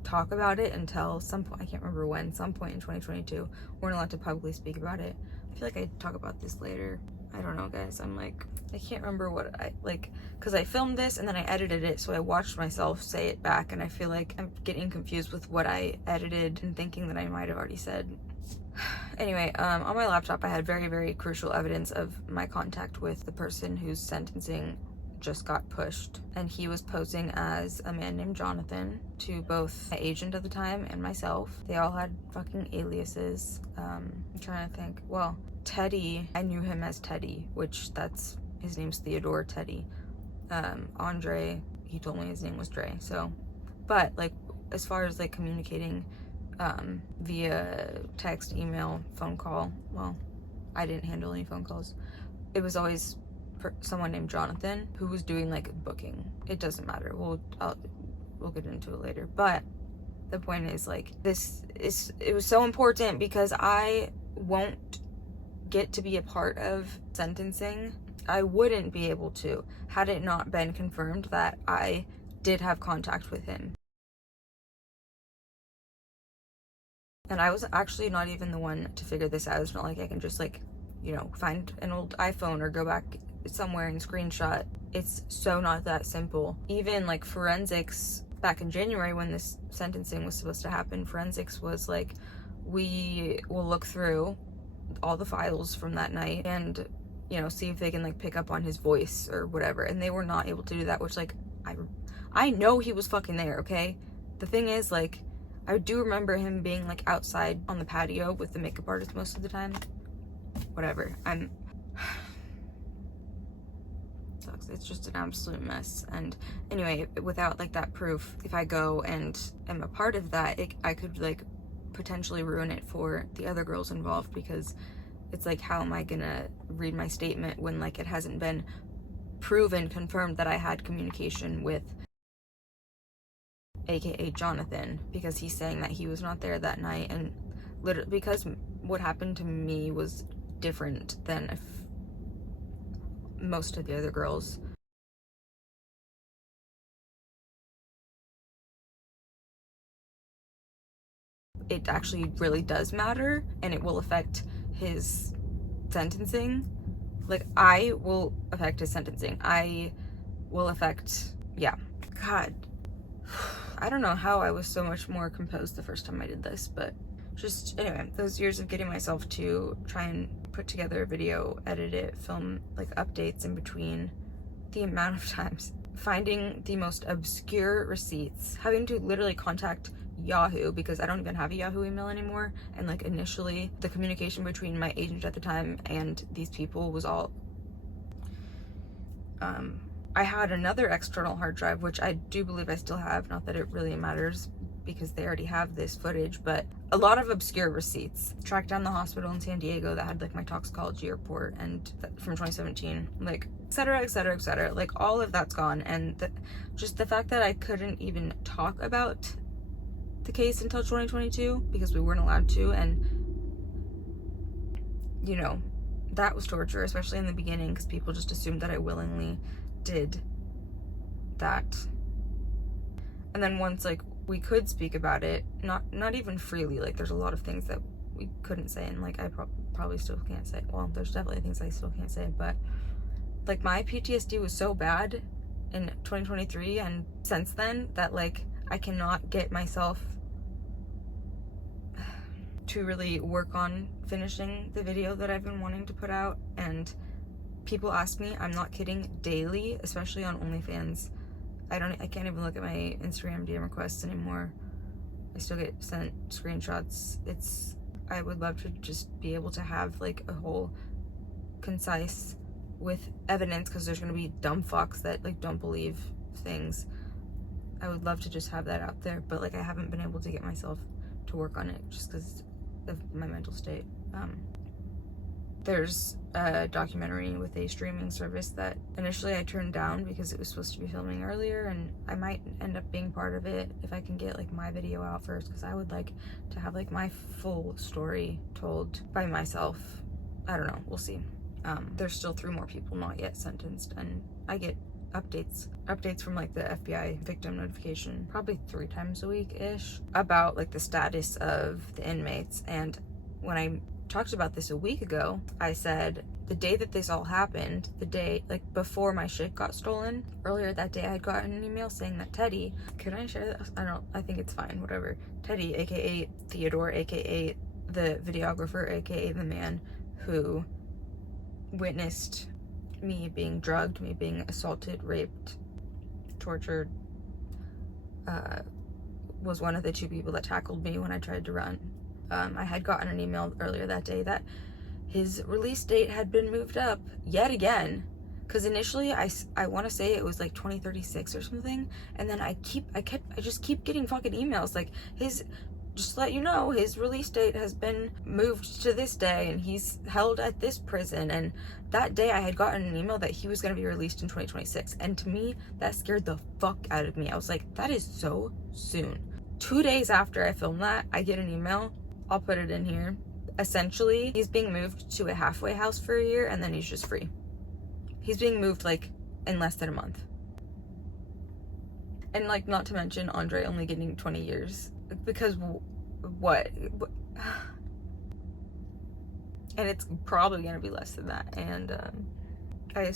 talk about it until some point, I can't remember when, some point in 2022, weren't allowed to publicly speak about it. I feel like I talk about this later. I don't know, guys. I'm like, I can't remember what I, like, because I filmed this and then I edited it, so I watched myself say it back, and I feel like I'm getting confused with what I edited and thinking that I might have already said. Anyway, on my laptop I had very, very crucial evidence of my contact with the person whose sentencing just got pushed, and he was posing as a man named Jonathan to both my agent at the time and myself. They all had fucking aliases. I'm trying to think. Well, Teddy, I knew him as Teddy, which that's, his name's Theodore Teddy. Andre, he told me his name was Dre. So, but, like, as far as, like, communicating via text, email, phone call, well, I didn't handle any phone calls. It was always someone named Jonathan who was doing like booking. It doesn't matter. We'll get into it later. But the point is, like, it was so important because I won't get to be a part of sentencing. I wouldn't be able to had it not been confirmed that I did have contact with him. And I was actually not even the one to figure this out. It's not like I can just, like, you know, find an old iPhone or go back somewhere and screenshot. It's so not that simple. Even like forensics back in January when this sentencing was supposed to happen, forensics was like, we will look through all the files from that night and, you know, see if they can like pick up on his voice or whatever. And they were not able to do that, which, like, I know he was fucking there, okay? The thing is, like, I do remember him being like outside on the patio with the makeup artist most of the time. Whatever. Sucks. It's just an absolute mess. And anyway, without like that proof, if I go and am a part of that, I could like potentially ruin it for the other girls involved, because it's like, how am I gonna read my statement when like it hasn't been proven, confirmed that I had communication with aka Jonathan, because he's saying that he was not there that night, and literally because what happened to me was different than most of the other girls. It actually really does matter, and it will affect his sentencing. Like, I will affect his sentencing. I will affect, yeah. God. I don't know how I was so much more composed the first time I did this, but just, anyway, those years of getting myself to try and put together a video, edit it, film like updates in between, the amount of times finding the most obscure receipts, having to literally contact Yahoo because I don't even have a Yahoo email anymore, and like initially the communication between my agent at the time and these people was all I had another external hard drive, which I do believe I still have, not that it really matters because they already have this footage, but a lot of obscure receipts. Tracked down the hospital in San Diego that had like my toxicology report and from 2017, like et cetera, et cetera, et cetera. Like all of that's gone, and just the fact that I couldn't even talk about the case until 2022 because we weren't allowed to, and you know, that was torture, especially in the beginning, because people just assumed that I willingly did that. And then once like we could speak about it, not even freely, like there's a lot of things that we couldn't say, and like I probably still can't say. Well, there's definitely things I still can't say, but like my PTSD was so bad in 2023 and since then that like I cannot get myself to really work on finishing the video that I've been wanting to put out. And people ask me, I'm not kidding, daily, especially on OnlyFans. I can't even look at my Instagram DM requests anymore. I still get sent screenshots. I would love to just be able to have like a whole concise with evidence, because there's gonna be dumb fucks that like don't believe things. I would love to just have that out there, but like I haven't been able to get myself to work on it just because of my mental state. There's a documentary with a streaming service that initially I turned down because it was supposed to be filming earlier, and I might end up being part of it if I can get like my video out first, because I would like to have like my full story told by myself. I don't know, we'll see. There's still 3 more people not yet sentenced, and I get updates from like the FBI victim notification probably 3 times a week-ish about like the status of the inmates. And when I talked about this a week ago, I said the day that this all happened, the day like before my shit got stolen, earlier that day I had gotten an email saying that Teddy, could I share this? I think it's fine, whatever. Teddy, aka Theodore, aka the videographer, aka the man who witnessed me being drugged, me being assaulted, raped, tortured, was one of the 2 people that tackled me when I tried to run. I had gotten an email earlier that day that his release date had been moved up yet again, because initially I want to say it was like 2036 or something, and then I just keep getting fucking emails like his just to let you know, his release date has been moved to this day and he's held at this prison. And that day I had gotten an email that he was going to be released in 2026. And to me, that scared the fuck out of me. I was like, that is so soon. 2 days after I filmed that, I get an email. I'll put it in here. Essentially, he's being moved to a halfway house for a year and then he's just free. He's being moved like in less than a month. And like, not to mention Andre only getting 20 years. Because what? And it's probably gonna be less than that. And I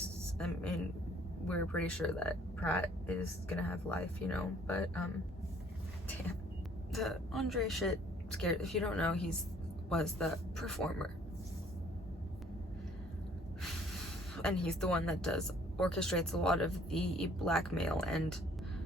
mean, we're pretty sure that Pratt is gonna have life, you know. But damn, the Andre shit scared. If you don't know, was the performer, and he's the one that orchestrates a lot of the blackmail and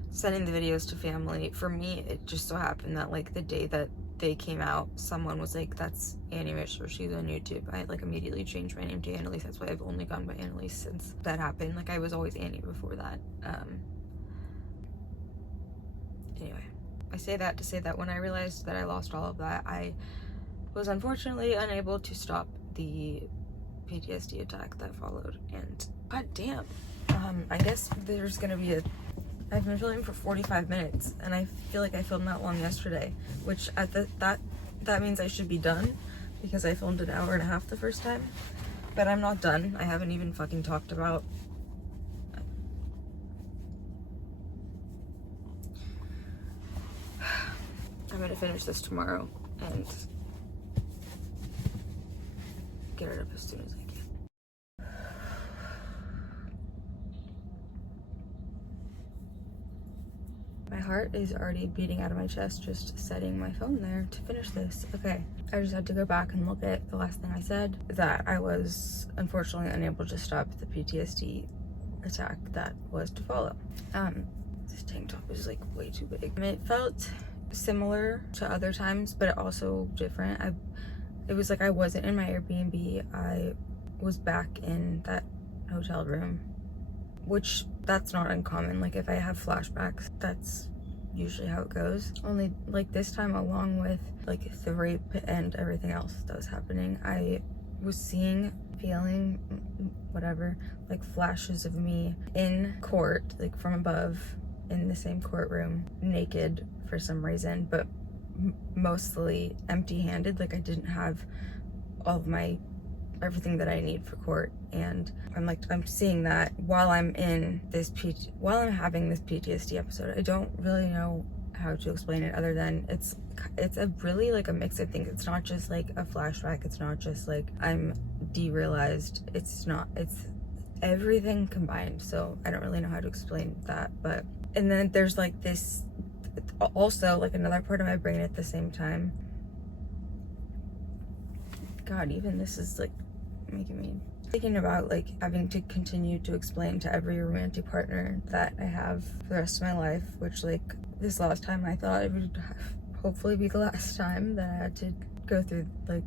sending the videos to family. For me, it just so happened that like the day that they came out, someone was like, that's Annie Mishler, she's on YouTube. I like immediately changed my name to Annalise. That's why I've only gone by Annalise since that happened. Like I was always Annie before that. Anyway, I say that to say that when I realized that I lost all of that, I was unfortunately unable to stop the PTSD attack that followed. And god damn, I guess there's gonna be I've been filming for 45 minutes and I feel like I filmed that long yesterday, which at that means I should be done because I filmed an hour and a half the first time, but I'm not done. I haven't even fucking talked about I'm gonna finish this tomorrow and get it up as soon as I can. My heart is already beating out of my chest just setting my phone there to finish this. Okay, I just had to go back and look at the last thing I said, that I was unfortunately unable to stop the PTSD attack that was to follow. This tank top is like way too big. It felt similar to other times, but also different. It was like I wasn't in my Airbnb. I was back in that hotel room, which that's not uncommon. Like if I have flashbacks, that's usually how it goes. Only like this time, along with like the rape and everything else that was happening, I was feeling whatever, like flashes of me in court, like from above in the same courtroom, naked for some reason, but mostly empty-handed. Like I didn't have all of my everything that I need for court, and I'm seeing that while I'm having this PTSD episode. I don't really know how to explain it other than it's a really like a mix of things. It's not just like a flashback, it's not just like I'm derealized, it's everything combined. So I don't really know how to explain that. But and then there's like this also like another part of my brain at the same time. God, even this is like making me thinking about like having to continue to explain to every romantic partner that I have for the rest of my life, which like this last time I thought it would hopefully be the last time that I had to go through like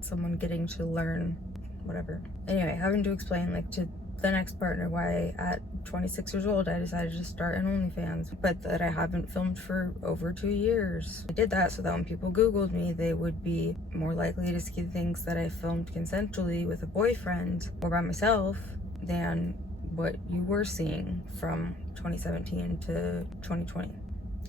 someone getting to learn whatever. Anyway, having to explain like to the next partner why at 26 years old I decided to start an OnlyFans, but that I haven't filmed for over 2 years. I did that so that when people Googled me, they would be more likely to see things that I filmed consensually with a boyfriend or by myself than what you were seeing from 2017 to 2020.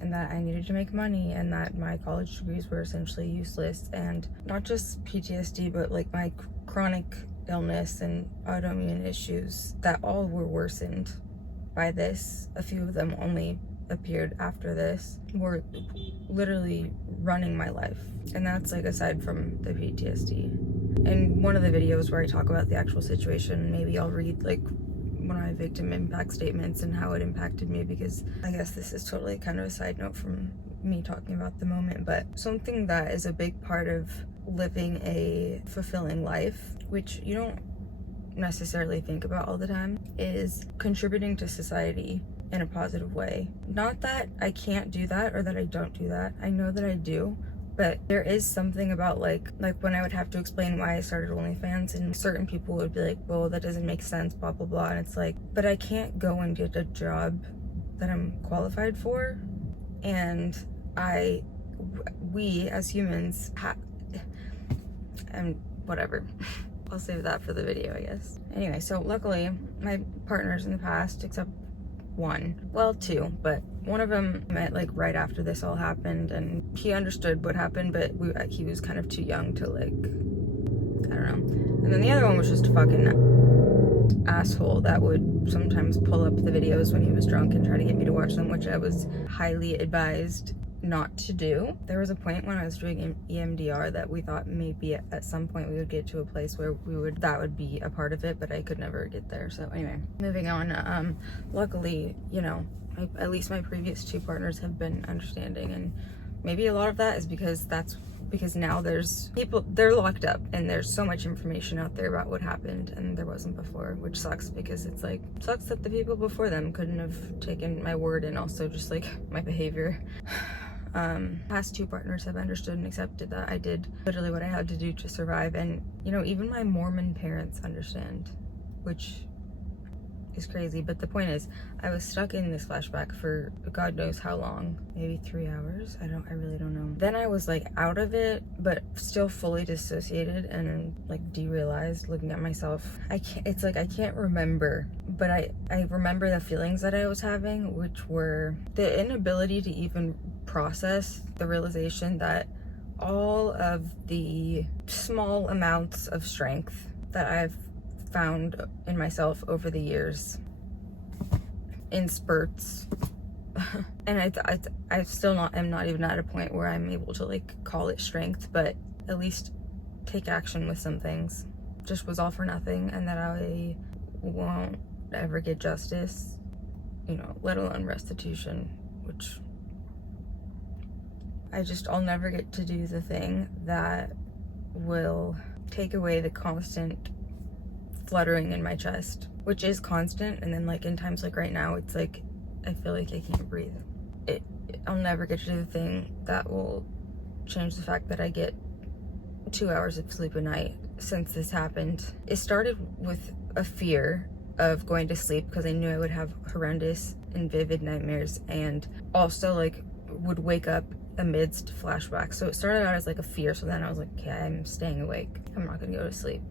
And that I needed to make money, and that my college degrees were essentially useless, and not just PTSD, but like my chronic illness and autoimmune issues that all were worsened by this. A few of them only appeared after this, were literally running my life. And that's like aside from the PTSD. In one of the videos where I talk about the actual situation, maybe I'll read like one of my victim impact statements and how it impacted me, because I guess this is totally kind of a side note from me talking about the moment, but something that is a big part of living a fulfilling life, which you don't necessarily think about all the time, is contributing to society in a positive way. Not that I can't do that or that I don't do that. I know that I do, but there is something about like when I would have to explain why I started OnlyFans, and certain people would be like, well, that doesn't make sense, blah, blah, blah. And it's like, but I can't go and get a job that I'm qualified for. And I we as humans and whatever. I'll save that for the video, I guess. Anyway, so luckily my partners in the past, except one, well, two, but one of them met like right after this all happened, and he understood what happened, but he was kind of too young to like, I don't know. And then the other one was just a fucking asshole that would sometimes pull up the videos when he was drunk and try to get me to watch them, which I was highly advised not to do. There was a point when I was doing EMDR that we thought maybe at some point we would get to a place where that would be a part of it, but I could never get there. So anyway, moving on. Luckily, you know, at least my previous two partners have been understanding, and maybe a lot of that is because now there's people, they're locked up, and there's so much information out there about what happened, and there wasn't before, which sucks, because it's like, sucks that the people before them couldn't have taken my word and also just like my behavior. Past two partners have understood and accepted that I did literally what I had to do to survive, and you know, even my Mormon parents understand, which is crazy. But the point is, I was stuck in this flashback for God knows how long, maybe 3 hours. I really don't know. Then I was like out of it, but still fully dissociated and like derealized, looking at myself. It's like I can't remember, but I remember the feelings that I was having, which were the inability to even process the realization that all of the small amounts of strength that I've found in myself over the years in spurts and I still am not even at a point where I'm able to like call it strength, but at least take action with some things, just was all for nothing, and that I won't ever get justice, you know, let alone restitution, which I'll never get to do the thing that will take away the constant fluttering in my chest, which is constant, and then like in times like right now, it's like I feel like I can't breathe. I'll never get to do the thing that will change the fact that I get 2 hours of sleep a night since this happened. It started with a fear of going to sleep because I knew I would have horrendous and vivid nightmares, and also like would wake up amidst flashbacks. So it started out as like a fear, so then I was like, okay, I'm staying awake, I'm not gonna go to sleep.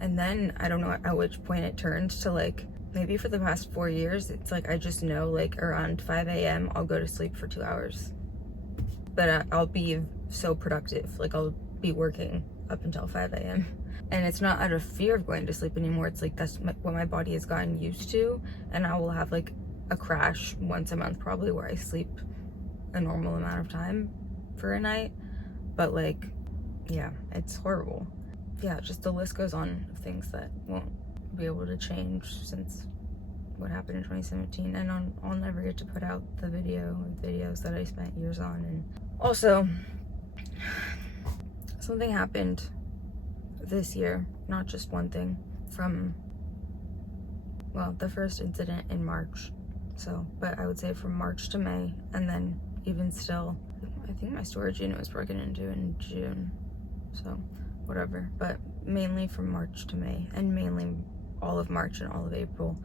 And then I don't know at which point it turned to like, maybe for the past 4 years, it's like I just know like around 5 a.m. I'll go to sleep for 2 hours, but I'll be so productive, like I'll be working up until 5 a.m. And it's not out of fear of going to sleep anymore, it's like that's what my body has gotten used to, and I will have like a crash once a month probably where I sleep a normal amount of time for a night, but like, yeah, it's horrible. Yeah, just the list goes on of things that won't be able to change since what happened in 2017, and I'll never get to put out the videos that I spent years on. And also, something happened this year, not just one thing, from, well, the first incident in March, so, but I would say from March to May, and then even still, I think my storage unit was broken into in June, so whatever, but mainly from March to May, and mainly all of March and all of April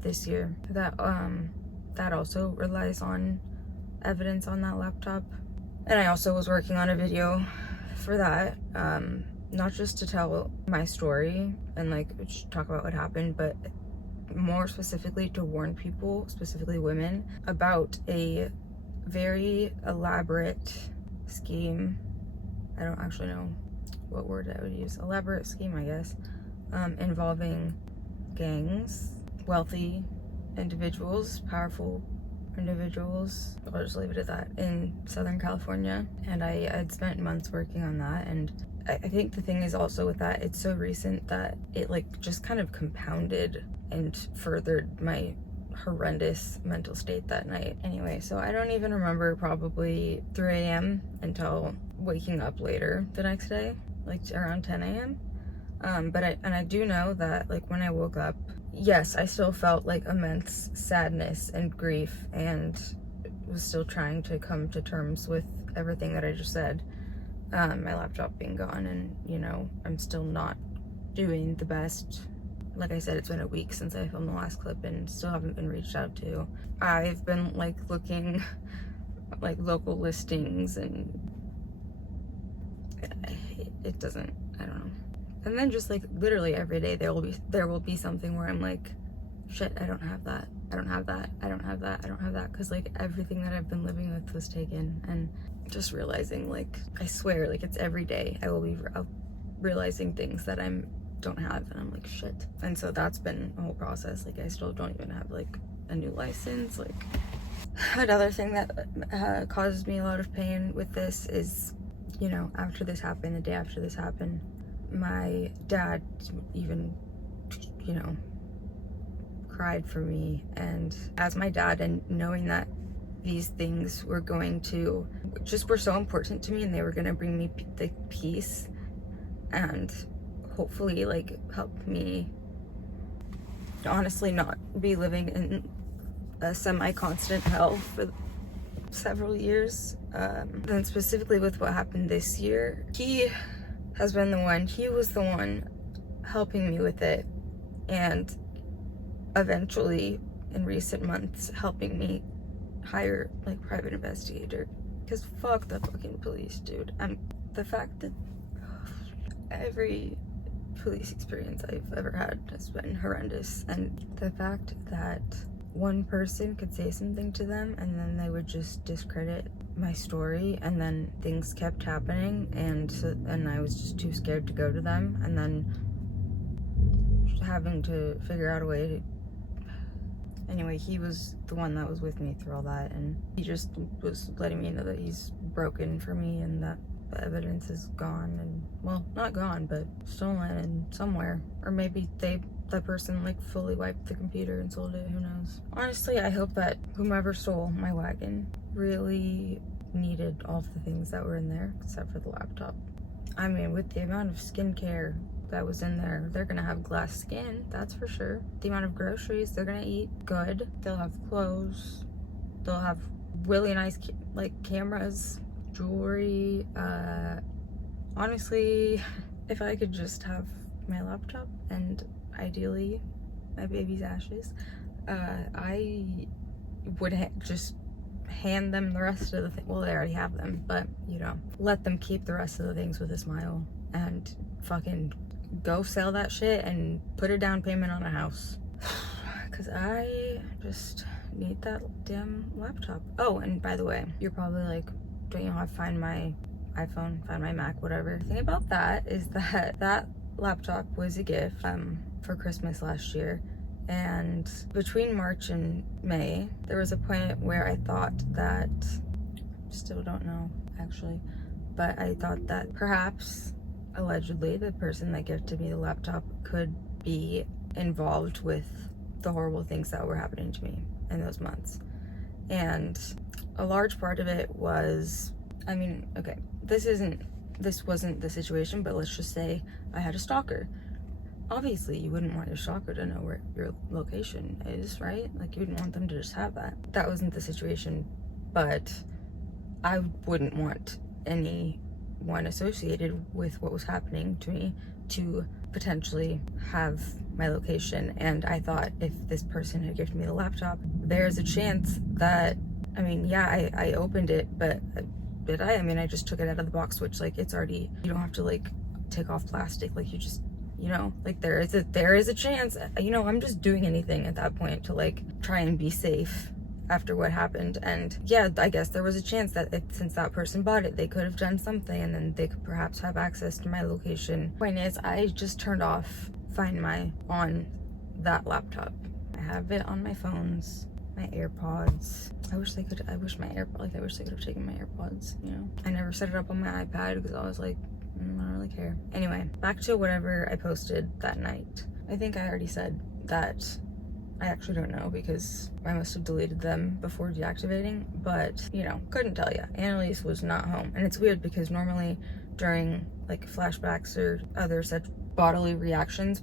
this year. That also relies on evidence on that laptop. And I also was working on a video for that, not just to tell my story and like talk about what happened, but more specifically to warn people, specifically women, about a very elaborate scheme. I don't actually know what word I would use. Elaborate scheme, I guess, involving gangs, wealthy individuals, powerful individuals, I'll just leave it at that, in Southern California. And I had spent months working on that, and I think the thing is also with that, it's so recent that it like just kind of compounded and furthered my horrendous mental state that night. Anyway, so I don't even remember probably 3 a.m. until waking up later the next day, like around 10 a.m. But I do know that like when I woke up, yes, I still felt like immense sadness and grief, and was still trying to come to terms with everything that I just said. My laptop being gone, and you know, I'm still not doing the best. Like I said, it's been a week since I filmed the last clip and still haven't been reached out to. I've been like looking like local listings, and it doesn't, I don't know. And then just like literally every day there will be something where I'm like, shit, I don't have that, I don't have that, I don't have that, I don't have that, because like everything that I've been living with was taken. And just realizing, like, I swear, like it's every day I will be realizing things that don't have, and I'm like, shit. And so that's been a whole process. Like I still don't even have like a new license. Like another thing that causes me a lot of pain with this is, you know, after this happened, the day after this happened, my dad even, you know, cried for me. And as my dad, and knowing that these things were were so important to me, and they were going to bring me the peace and hopefully like help me honestly not be living in a semi-constant hell for several years. Then specifically with what happened this year, he was the one helping me with it, and eventually in recent months helping me hire like private investigator, because fuck the fucking police, dude. The fact that every police experience I've ever had has been horrendous, and the fact that one person could say something to them and then they would just discredit my story, and then things kept happening, and I was just too scared to go to them, and then having to figure out a way to... Anyway, he was the one that was with me through all that, and he just was letting me know that he's broken for me, and that the evidence is gone, and, well, not gone, but stolen and somewhere. Or maybe the person like fully wiped the computer and sold it, who knows. Honestly, I hope that whomever stole my wagon really needed all of the things that were in there, except for the laptop. I mean, with the amount of skincare that was in there, they're gonna have glass skin, that's for sure. The amount of groceries they're gonna eat good. They'll have clothes. They'll have really nice like cameras, jewelry. Honestly, if I could just have my laptop and ideally my baby's ashes, I would just hand them the rest of the thing. Well, they already have them, but you know, let them keep the rest of the things with a smile, and fucking go sell that shit and put a down payment on a house. Because I just need that damn laptop. Oh, and by the way, you're probably like, don't you know how to find my iPhone, find my Mac, whatever. The thing about that is that laptop was a gift for Christmas last year, and between March and May there was a point where I thought that, still don't know actually, but I thought that perhaps allegedly the person that gifted me the laptop could be involved with the horrible things that were happening to me in those months. And a large part of it was, I mean, okay, this wasn't the situation, but let's just say I had a stalker. Obviously you wouldn't want your stalker to know where your location is, right? Like, you wouldn't want them to just have that. That wasn't the situation, but I wouldn't want anyone associated with what was happening to me to potentially have my location. And I thought, if this person had given me the laptop, there's a chance that, I mean, yeah, I opened it, but did I? I mean, I just took it out of the box, which, like, it's already, you don't have to like take off plastic, like, you just, you know, like, there is a chance, you know, I'm just doing anything at that point to like try and be safe after what happened. And yeah, I guess there was a chance that since that person bought it, they could have done something, and then they could perhaps have access to my location. Point is, I just turned off Find My on that laptop. I have it on my phones, my AirPods. I wish they could have taken my AirPods, you know. I never set it up on my iPad because I was like, I don't really care. Anyway, back to whatever I posted that night. I think I already said that I actually don't know, because I must have deleted them before deactivating, but, you know, couldn't tell you. Annalise was not home. And it's weird because normally during like flashbacks or other such bodily reactions,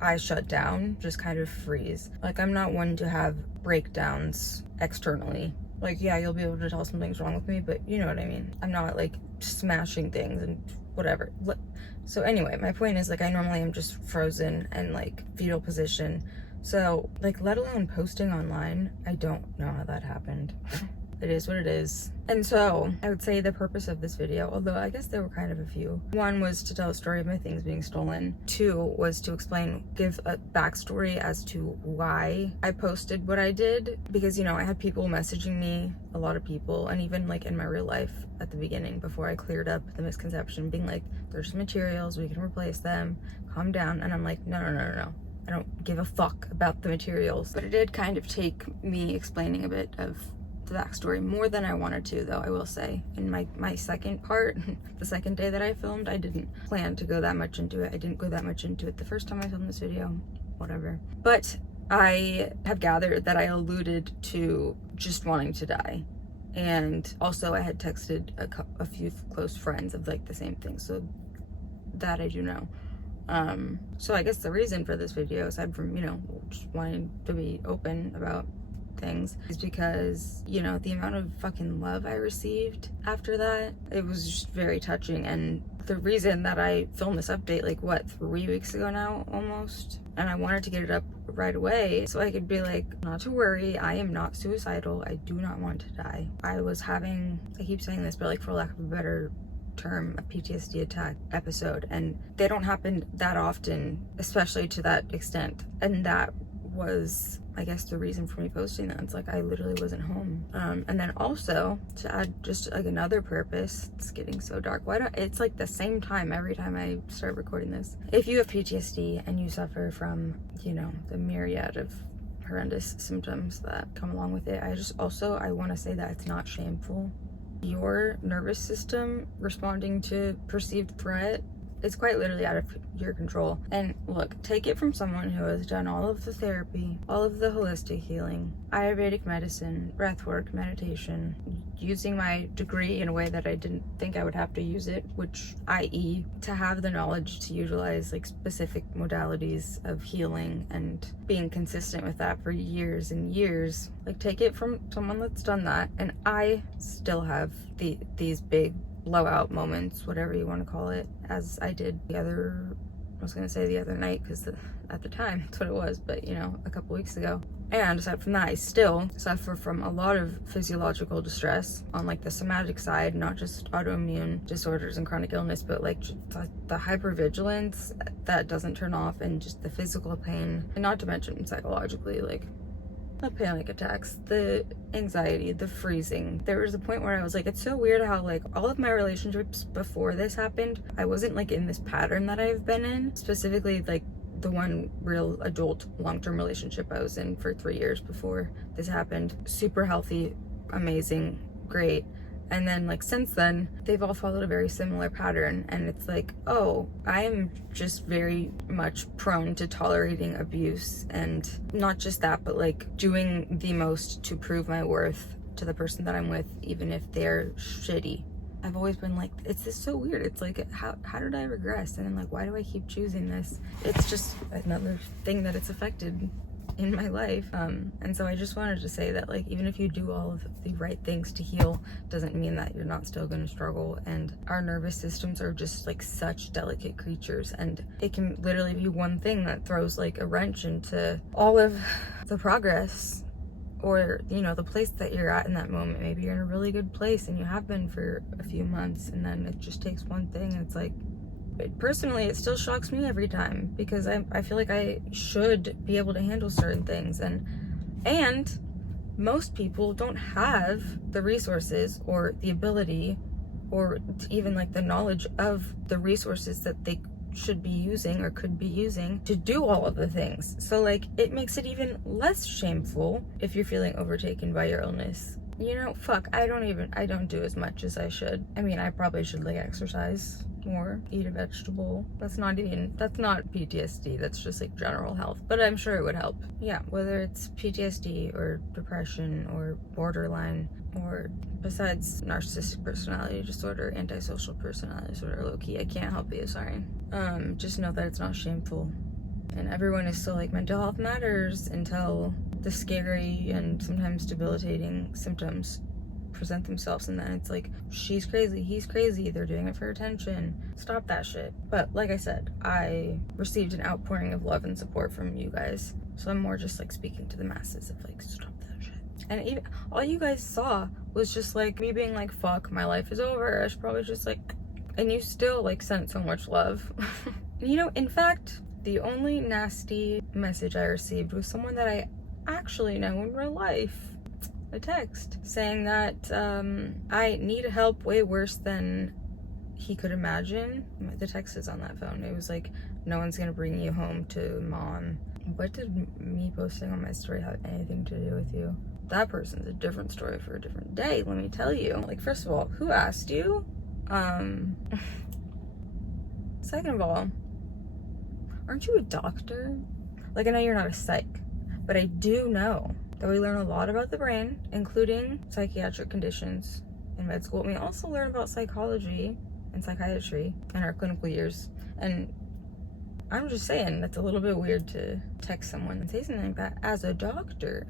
I shut down, just kind of freeze. Like, I'm not one to have breakdowns externally. Like, yeah, you'll be able to tell something's wrong with me, but you know what I mean. I'm not like smashing things and whatever. So anyway, my point is, like, I normally am just frozen and like fetal position. So, like, let alone posting online, I don't know how that happened. It is what it is. And so I would say the purpose of this video, although I guess there were kind of a few. One was to tell a story of my things being stolen. Two was to give a backstory as to why I posted what I did. Because, you know, I had people messaging me, a lot of people, and even like in my real life at the beginning, before I cleared up the misconception, being like, there's materials, we can replace them, calm down. And I'm like, no. I don't give a fuck about the materials. But it did kind of take me explaining a bit of the backstory, more than I wanted to, though, I will say. In my second part, the second day that I filmed, I didn't plan to go that much into it. I didn't go that much into it the first time I filmed this video, whatever. But I have gathered that I alluded to just wanting to die. And also I had texted a few close friends of like the same thing, so that I do know. So I guess the reason for this video, aside from, you know, just wanting to be open about things, is because, you know, the amount of fucking love I received after that, it was just very touching. And the reason that I filmed this update, like what, 3 weeks ago now almost, and I wanted to get it up right away so I could be like, not to worry, I am not suicidal, I do not want to die. I was having, I keep saying this, but like for lack of a better term, a PTSD attack episode, and they don't happen that often, especially to that extent. And that was, I guess, the reason for me posting that. It's like I literally wasn't home. And then also to add just like another purpose, it's getting so dark. It's like the same time every time I start recording this. If you have PTSD and you suffer from, you know, the myriad of horrendous symptoms that come along with it, I want to say that it's not shameful. Your nervous system responding to perceived threat is quite literally out of your control. And look, take it from someone who has done all of the therapy, all of the holistic healing, Ayurvedic medicine, breathwork, meditation, using my degree in a way that I didn't think I would have to use it, which, i.e., to have the knowledge to utilize like specific modalities of healing and being consistent with that for years and years. Like, take it from someone that's done that. And I still have these big blowout moments, whatever you want to call it, as I did the other night, because at the time that's what it was, but you know, a couple weeks ago. And aside from that, I still suffer from a lot of physiological distress on like the somatic side, not just autoimmune disorders and chronic illness, but like the hypervigilance that doesn't turn off, and just the physical pain, and not to mention psychologically, like the panic attacks, the anxiety, the freezing. There was a point where I was like, it's so weird how like all of my relationships before this happened, I wasn't like in this pattern that I've been in. Specifically, like the one real adult long-term relationship I was in for 3 years before this happened. Super healthy, amazing, great. And then like since then, they've all followed a very similar pattern. And it's like, oh, I'm just very much prone to tolerating abuse. And not just that, but like doing the most to prove my worth to the person that I'm with, even if they're shitty. I've always been like, it's just so weird. It's like, how did I regress? And then like, why do I keep choosing this? It's just another thing that it's affected in my life. And so I just wanted to say that like, even if you do all of the right things to heal, doesn't mean that you're not still going to struggle. And our nervous systems are just like such delicate creatures, and it can literally be one thing that throws like a wrench into all of the progress, or you know, the place that you're at in that moment. Maybe you're in a really good place and you have been for a few months, and then it just takes one thing, and it's like, personally, it still shocks me every time, because I feel like I should be able to handle certain things, and most people don't have the resources or the ability or even like the knowledge of the resources that they should be using or could be using to do all of the things. So like, it makes it even less shameful if you're feeling overtaken by your illness. You know, fuck, I don't do as much as I should. I mean, I probably should like exercise more, eat a vegetable. That's not PTSD, that's just like general health, but I'm sure it would help. Yeah, whether it's PTSD or depression or borderline, or besides narcissistic personality disorder, antisocial personality disorder, low-key, I can't help you, sorry. Just know that it's not shameful. And everyone is still like, mental health matters, until the scary and sometimes debilitating symptoms present themselves, and then it's like, she's crazy, he's crazy, they're doing it for attention. Stop that shit. But like I said, I received an outpouring of love and support from you guys, so I'm more just like speaking to the masses of like, stop that shit. And even all you guys saw was just like me being like, fuck, my life is over, I should probably just like, and you still like sent so much love. You know, in fact, the only nasty message I received was someone that I actually know in real life. A text saying that I need help way worse than he could imagine. The text is on that phone. It was like, no one's gonna bring you home to mom. What did me posting on my story have anything to do with you? That person's a different story for a different day, let me tell you. Like, first of all, who asked you? Second of all, aren't you a doctor? Like, I know you're not a psych, but I do know that we learn a lot about the brain, including psychiatric conditions in med school. And we also learn about psychology and psychiatry in our clinical years. And I'm just saying, that's a little bit weird to text someone and say something like that as a doctor.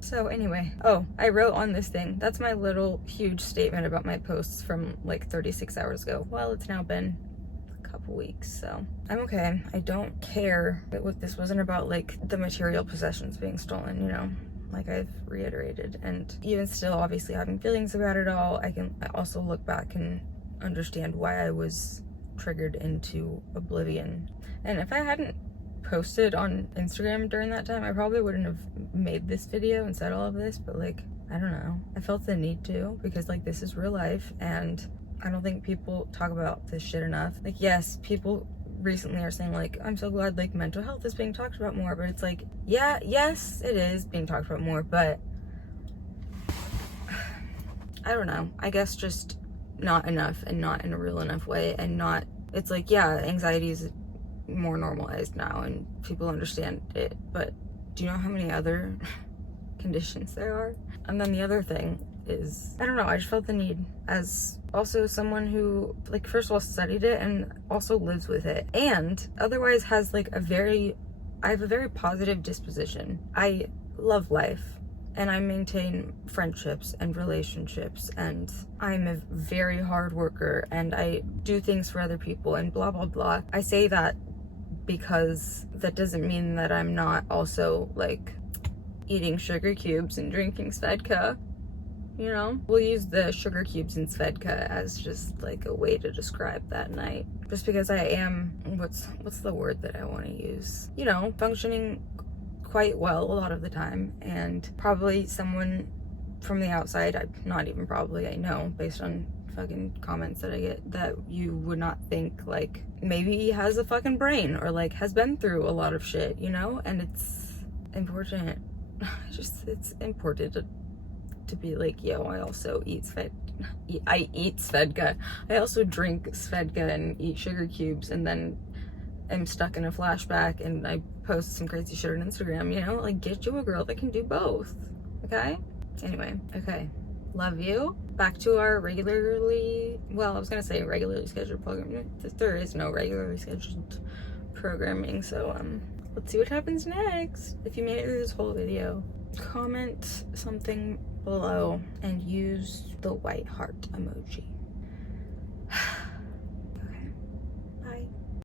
So anyway, oh, I wrote on this thing. That's my little huge statement about my posts from like 36 hours ago. Well, it's now been a couple weeks, so I'm okay. I don't care. This wasn't about like the material possessions being stolen, you know, like I've reiterated. And even still, obviously having feelings about it all, I also look back and understand why I was triggered into oblivion. And if I hadn't posted on Instagram during that time, I probably wouldn't have made this video and said all of this, but like, I don't know, I felt the need to, because like, this is real life and I don't think people talk about this shit enough. Like, yes, people recently are saying like, I'm so glad like mental health is being talked about more, but it's like, yeah, yes, it is being talked about more, but I don't know, I guess just not enough, and not in a real enough way, and not, it's like, yeah, anxiety is more normalized now and people understand it, but do you know how many other conditions there are? And then the other thing is, I don't know, I just felt the need, as also someone who like, first of all, studied it and also lives with it, and otherwise has like I have a very positive disposition. I love life and I maintain friendships and relationships, and I'm a very hard worker and I do things for other people and blah blah blah. I say that because that doesn't mean that I'm not also like eating sugar cubes and drinking Svedka, you know? We'll use the sugar cubes and Svedka as just like a way to describe that night, just because I am, what's the word that I want to use, you know, functioning quite well a lot of the time. And probably someone from the outside, not even probably, I know based on fucking comments that I get, that you would not think like, maybe he has a fucking brain or like has been through a lot of shit, you know? And it's important, it's important to be like, yo, I also eat Svedka. I also drink Svedka and eat sugar cubes, and then I'm stuck in a flashback and I post some crazy shit on Instagram, you know? Like, get you a girl that can do both, okay? Anyway, okay. Love you. Back to our regularly scheduled program. There is no regularly scheduled programming, so let's see what happens next. If you made it through this whole video, comment something below and use the white heart emoji.